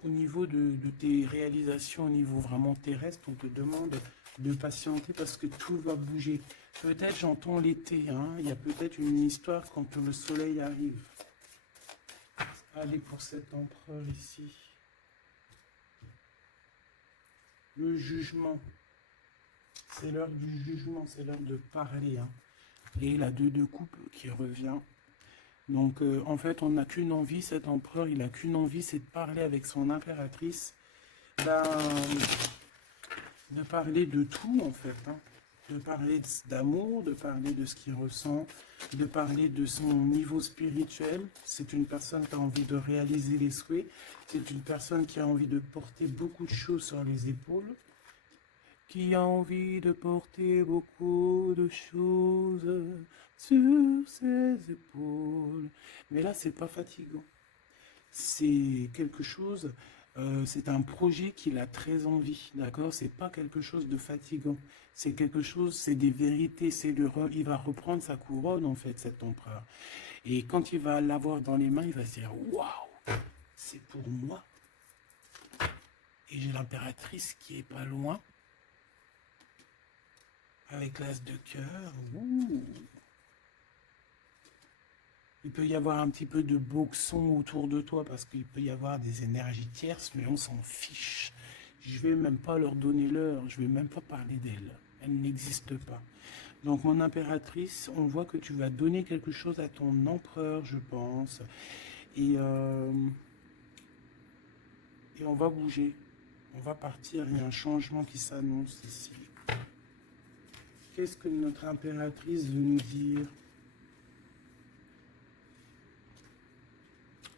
au niveau de tes réalisations au niveau vraiment terrestre, on te demande de patienter parce que tout va bouger. Peut-être j'entends l'été, hein. Il y a peut-être une histoire quand le soleil arrive. Allez pour cet empereur ici. Le jugement. C'est l'heure du jugement, c'est l'heure de parler, hein. Et la 2 de coupe qui revient. Donc en fait, on n'a qu'une envie, cet empereur, il n'a qu'une envie, c'est de parler avec son impératrice, ben, de parler de tout en fait, hein. De parler d'amour, de parler de ce qu'il ressent, de parler de son niveau spirituel. C'est une personne qui a envie de réaliser les souhaits, c'est une personne qui a envie de porter beaucoup de choses sur les épaules, qui a envie de porter beaucoup de choses sur ses épaules. Mais là, c'est pas fatigant. C'est quelque chose, c'est un projet qu'il a très envie, d'accord? C'est pas quelque chose de fatigant. C'est quelque chose, c'est des vérités, il va reprendre sa couronne, en fait, cet empereur. Et quand il va l'avoir dans les mains, il va se dire, waouh, c'est pour moi. Et j'ai l'impératrice qui est pas loin, avec l'as de cœur. Ouh. Il peut y avoir un petit peu de boxon autour de toi parce qu'il peut y avoir des énergies tierces, mais on s'en fiche. Je vais même pas leur donner l'heure, je vais même pas parler d'elle. Elle n'existe pas. Donc mon impératrice, on voit que tu vas donner quelque chose à ton empereur, je pense. Et, euh, et on va bouger. On va partir, il y a un changement qui s'annonce ici. Qu'est-ce que notre impératrice veut nous dire?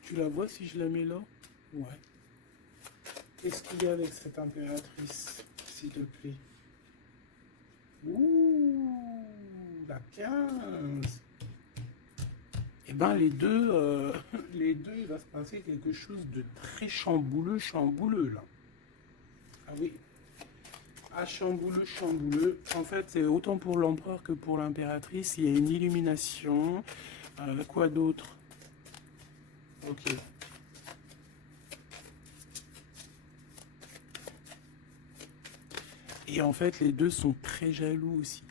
Tu la vois si je la mets là? Ouais. Qu'est-ce qu'il y a avec cette impératrice, s'il te plaît? Ouh, la 15. Eh bien, les deux, il va se passer quelque chose de très chambouleux, chambouleux, là. Ah oui. Ah, chambouleux, chambouleux. En fait, c'est autant pour l'empereur que pour l'impératrice. Il y a une illumination. Quoi d'autre? Ok. Et en fait, les deux sont très jaloux aussi.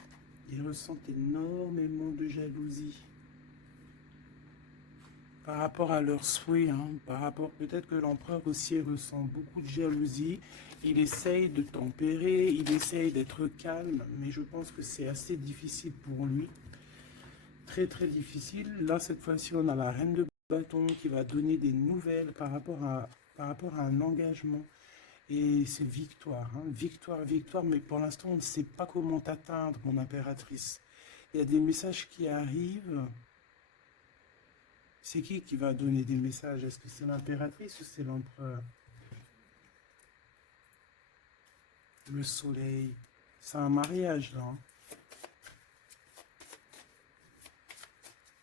Ils ressentent énormément de jalousie par rapport à leurs souhaits, hein, par rapport peut-être que l'empereur aussi ressent beaucoup de jalousie. Il essaye de tempérer, il essaye d'être calme, mais je pense que c'est assez difficile pour lui. Très très difficile. Là, cette fois-ci, on a la reine de bâton qui va donner des nouvelles par rapport à un engagement. Et c'est victoire, hein, victoire, victoire, mais pour l'instant, on ne sait pas comment t'atteindre, mon impératrice. Il y a des messages qui arrivent. C'est qui va donner des messages? Est-ce que c'est l'impératrice ou c'est l'empereur? Le soleil. C'est un mariage, là, hein.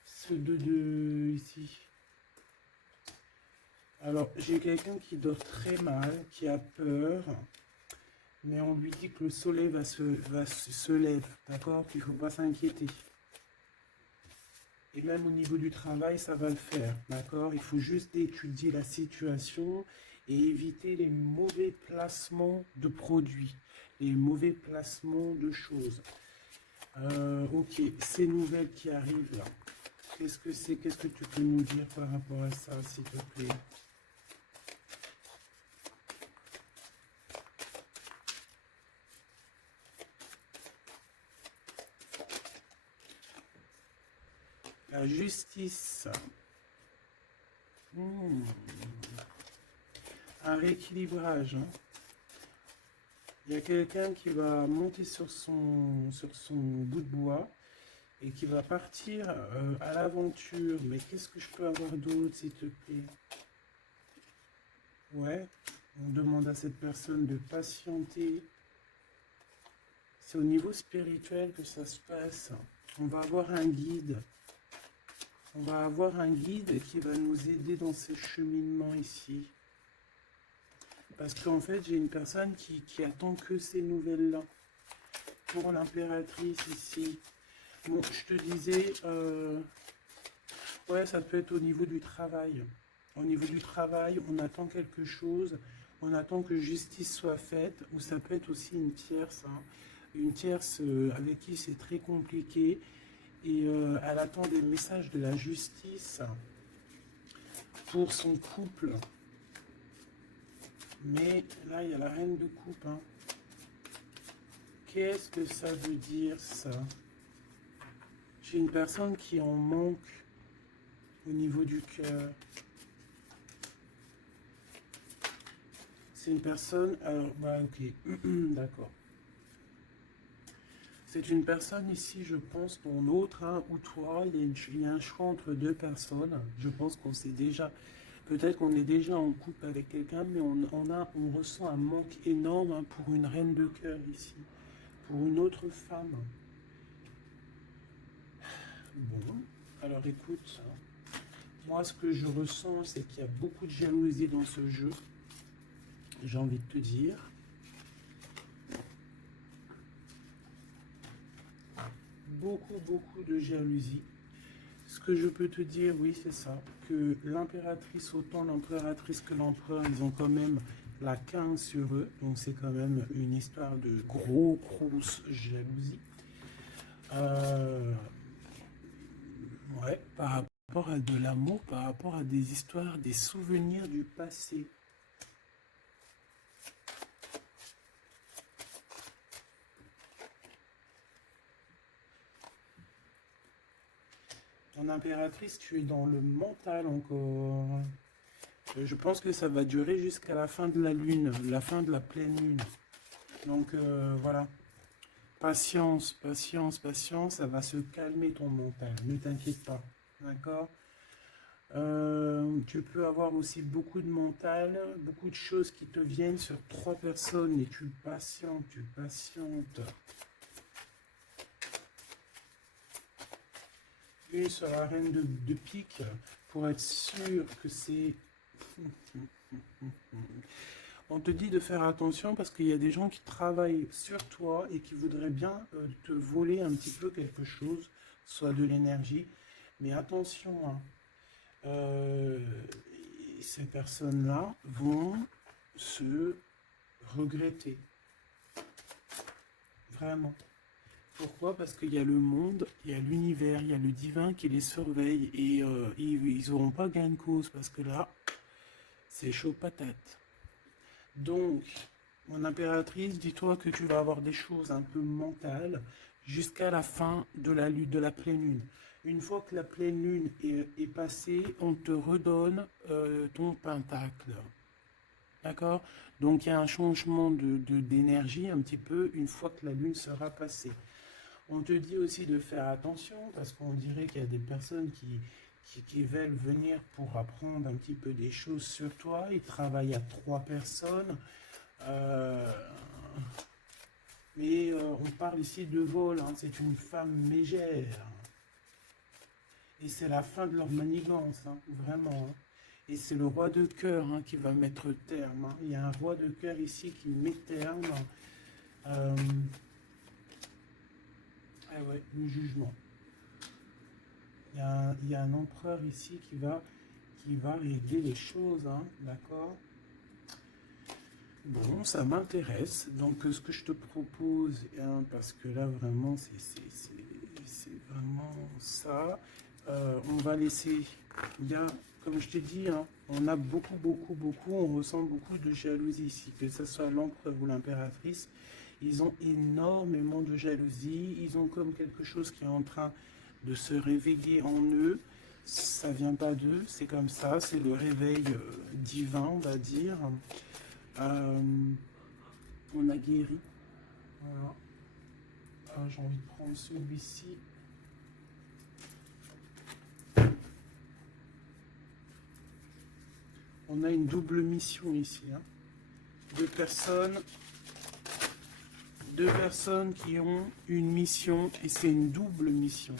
Ce 2 ici. Alors, j'ai quelqu'un qui dort très mal, qui a peur, mais on lui dit que le soleil se lève, d'accord? Qu'il ne faut pas s'inquiéter. Et même au niveau du travail, ça va le faire, d'accord? Il faut juste étudier la situation et éviter les mauvais placements de produits, les mauvais placements de choses. Ok, ces nouvelles qui arrivent là, qu'est-ce que c'est? Qu'est-ce que tu peux nous dire par rapport à ça, s'il te plaît? La justice. Hmm. Un rééquilibrage, hein. Il y a quelqu'un qui va monter sur son bout de bois et qui va partir à l'aventure. Mais qu'est-ce que je peux avoir d'autre, s'il te plaît? Ouais, on demande à cette personne de patienter. C'est au niveau spirituel que ça se passe. On va avoir un guide. On va avoir un guide qui va nous aider dans ce cheminement ici. Parce qu'en fait, j'ai une personne qui attend que ces nouvelles-là. Pour l'impératrice ici. Bon, je te disais, ouais, ça peut être au niveau du travail. Au niveau du travail, on attend quelque chose, on attend que justice soit faite, ou ça peut être aussi une tierce, hein. Une tierce avec qui c'est très compliqué, et elle attend des messages de la justice pour son couple. Mais là, il y a la reine de coupe, hein. Qu'est-ce que ça veut dire, ça? J'ai une personne qui en manque au niveau du cœur. C'est une personne... Alors, bah, ok. D'accord. C'est une personne ici, je pense, ton autre, hein, ou toi, il y a un choix entre deux personnes. Je pense qu'on sait déjà... Peut-être qu'on est déjà en couple avec quelqu'un, mais on ressent un manque énorme, hein, pour une reine de cœur ici. Pour une autre femme. Bon, alors écoute, moi ce que je ressens, c'est qu'il y a beaucoup de jalousie dans ce jeu. J'ai envie de te dire. Beaucoup de jalousie. Ce que je peux te dire, oui, c'est ça. Que l'impératrice, autant l'impératrice que l'empereur, ils ont quand même la 15 sur eux. Donc c'est quand même une histoire de grosse jalousie. Ouais, par rapport à de l'amour, par rapport à des histoires, des souvenirs du passé. En impératrice, tu es dans le mental encore. Je pense que ça va durer jusqu'à la fin de la lune, la fin de la pleine lune. Donc voilà. Patience, patience, patience, ça va se calmer ton mental. Ne t'inquiète pas. D'accord? Tu peux avoir aussi beaucoup de mental, beaucoup de choses qui te viennent sur 3 personnes et tu patientes, tu patientes. Une sur la reine de pique pour être sûr que c'est... On te dit de faire attention parce qu'il y a des gens qui travaillent sur toi et qui voudraient bien te voler un petit peu quelque chose, soit de l'énergie. Mais attention, hein, ces personnes-là vont se regretter. Vraiment. Pourquoi? Parce qu'il y a le monde, il y a l'univers, il y a le divin qui les surveille et ils n'auront pas gain de cause parce que là, c'est chaud patate. Donc, mon impératrice, dis-toi que tu vas avoir des choses un peu mentales jusqu'à la fin de la lune, de la pleine lune. Une fois que la pleine lune est passée, on te redonne ton pentacle. D'accord? Donc, il y a un changement d'énergie un petit peu une fois que la lune sera passée. On te dit aussi de faire attention parce qu'on dirait qu'il y a des personnes qui veulent venir pour apprendre un petit peu des choses sur toi. Ils travaillent à 3 personnes. Mais on parle ici de vol, hein. C'est une femme mégère. Et c'est la fin de leur manigance, hein, vraiment. Hein. Et c'est le roi de cœur, hein, qui va mettre terme. Hein. Il y a un roi de cœur ici qui met terme. Ah ouais, le jugement. Il y a un empereur ici qui va régler les choses, hein, d'accord? Bon, ça m'intéresse. Donc, ce que je te propose, hein, parce que là, vraiment, c'est vraiment ça. On va laisser... Il y a, comme je t'ai dit, hein, on a on ressent beaucoup de jalousie ici, que ce soit l'empereur ou l'impératrice. Ils ont énormément de jalousie. Ils ont comme quelque chose qui est en train de se réveiller en eux. Ça vient pas d'eux, c'est comme ça. C'est le réveil divin, on va dire. On a guéri. Voilà. J'ai envie de prendre celui-ci. On a une double mission ici. Hein. Deux personnes qui ont une mission et c'est une double mission.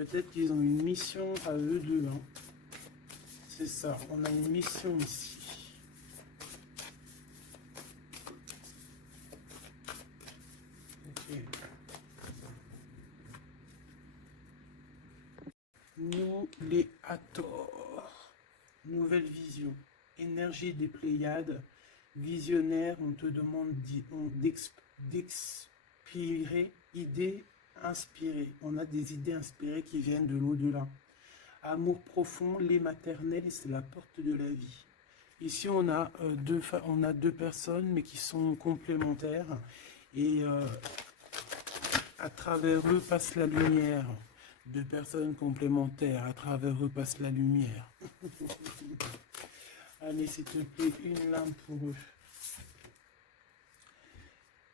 Peut-être qu'ils ont une mission à eux deux. Hein. C'est ça, on a une mission ici. Ok. Nous, les Hathor. Nouvelle vision. Énergie des Pléiades. Visionnaire, on te demande d'expirer, idées inspirées. On a des idées inspirées qui viennent de l'au-delà. Amour profond, lait maternel, c'est la porte de la vie. Ici, on a deux personnes, mais qui sont complémentaires. Et à travers eux passe la lumière. Deux personnes complémentaires, à travers eux passe la lumière. Allez, s'il te plaît, une lame pour eux.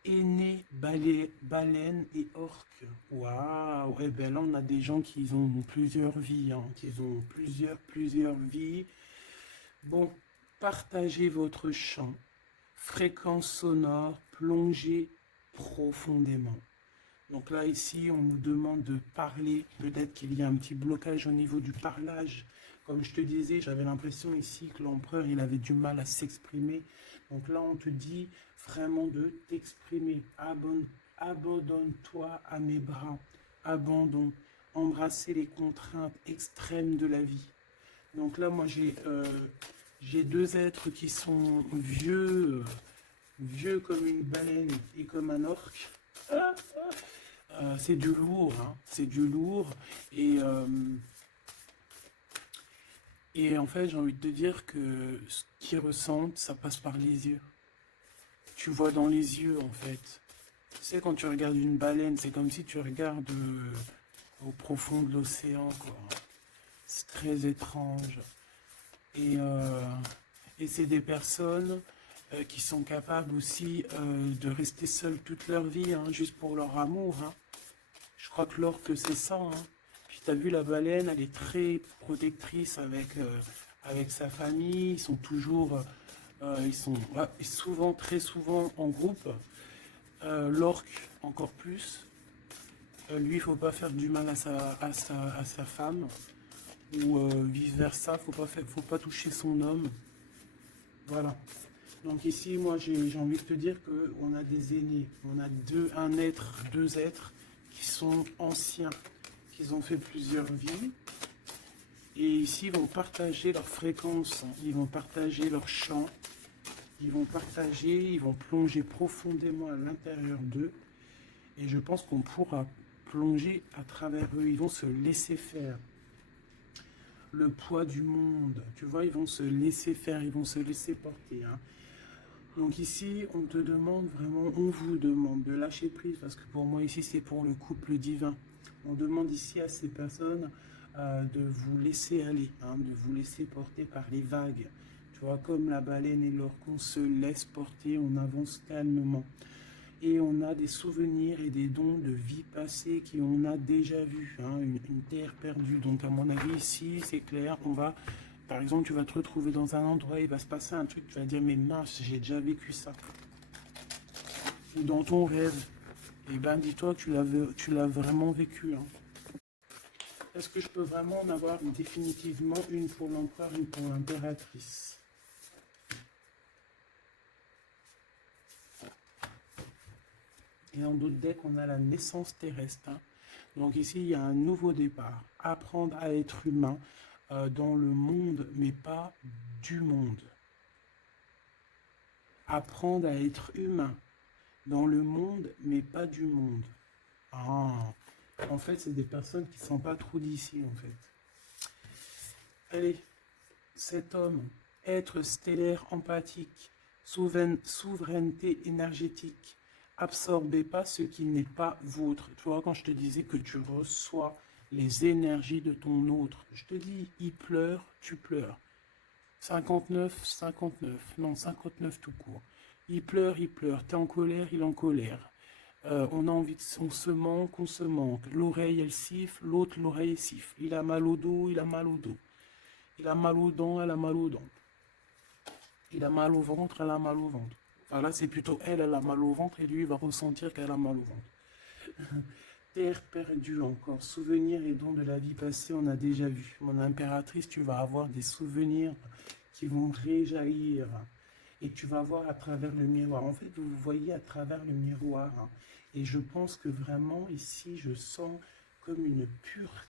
Aîné, baleine et orque. Waouh! Et bien là, on a des gens qui ont plusieurs vies, hein, qui ont plusieurs vies. Bon, partagez votre chant. Fréquence sonore, plongez profondément. Donc là, ici, on nous demande de parler. Peut-être qu'il y a un petit blocage au niveau du parlage. Comme je te disais, j'avais l'impression ici que l'empereur, il avait du mal à s'exprimer. Donc là, on te dit vraiment de t'exprimer. Abandonne-toi à mes bras. Abandon. Embrasser les contraintes extrêmes de la vie. Donc là, moi, j'ai deux êtres qui sont vieux comme une baleine et comme un orque. C'est du lourd, hein. C'est du lourd. Et en fait, j'ai envie de te dire que ce qu'ils ressentent, ça passe par les yeux. Tu vois dans les yeux, en fait. Tu sais, quand tu regardes une baleine, c'est comme si tu regardes au profond de l'océan, quoi. C'est très étrange. Et c'est des personnes qui sont capables aussi de rester seules toute leur vie, hein, juste pour leur amour. Hein. Je crois que l'orque, c'est ça. Hein. Puis tu as vu, la baleine, elle est très protectrice avec sa famille. Ils sont toujours, souvent, très souvent en groupe. L'orque, encore plus. Lui, il ne faut pas faire du mal à sa femme. Ou vice-versa, faut pas toucher son homme. Voilà. Donc ici, moi, j'ai envie de te dire qu'on a des aînés. On a deux êtres qui sont anciens, qui ont fait plusieurs vies. Et ici, ils vont partager leur fréquence, ils vont partager leur chant, ils vont plonger profondément à l'intérieur d'eux. Et je pense qu'on pourra plonger à travers eux. Ils vont se laisser faire. Le poids du monde, tu vois, ils vont se laisser faire, ils vont se laisser porter. Hein. Donc ici, on te demande vraiment, on vous demande de lâcher prise, parce que pour moi ici, c'est pour le couple divin. On demande ici à ces personnes de vous laisser aller, hein, de vous laisser porter par les vagues. Tu vois, comme la baleine et l'orque, on se laisse porter, on avance calmement. Et on a des souvenirs et des dons de vie passée qu'on a déjà vus, hein, une terre perdue. Donc à mon avis ici, c'est clair, par exemple, tu vas te retrouver dans un endroit, il va se passer un truc, tu vas dire, mais mince, j'ai déjà vécu ça. Ou dans ton rêve, et ben dis-toi que tu l'as vraiment vécu. Hein. Est-ce que je peux vraiment en avoir définitivement une pour l'empereur, une pour l'impératrice? Et en d'autres decks, on a la naissance terrestre. Hein. Donc ici, il y a un nouveau départ. Apprendre à être humain dans le monde, mais pas du monde. Apprendre à être humain dans le monde, mais pas du monde. Ah, en fait, c'est des personnes qui ne sont pas trop d'ici, en fait. Allez, cet homme, être stellaire empathique, souveraineté énergétique, absorbez pas ce qui n'est pas vôtre. Tu vois, quand je te disais que tu reçois les énergies de ton autre, je te dis, il pleure, tu pleures. 59, 59, non, 59 tout court. Il pleure, t'es en colère, il est en colère. On a envie on se manque. L'oreille, elle siffle, l'autre, l'oreille, elle siffle. Il a mal au dos, il a mal au dos. Il a mal aux dents, elle a mal aux dents. Il a mal au ventre, elle a mal au ventre. Enfin là, c'est plutôt elle a mal au ventre et lui, il va ressentir qu'elle a mal au ventre. terre perdue encore. Souvenirs et dons de la vie passée, on a déjà vu. Mon impératrice, tu vas avoir des souvenirs qui vont réjaillir. Et tu vas voir à travers le miroir. En fait, vous voyez à travers le miroir. Et je pense que vraiment, ici, je sens comme une pureté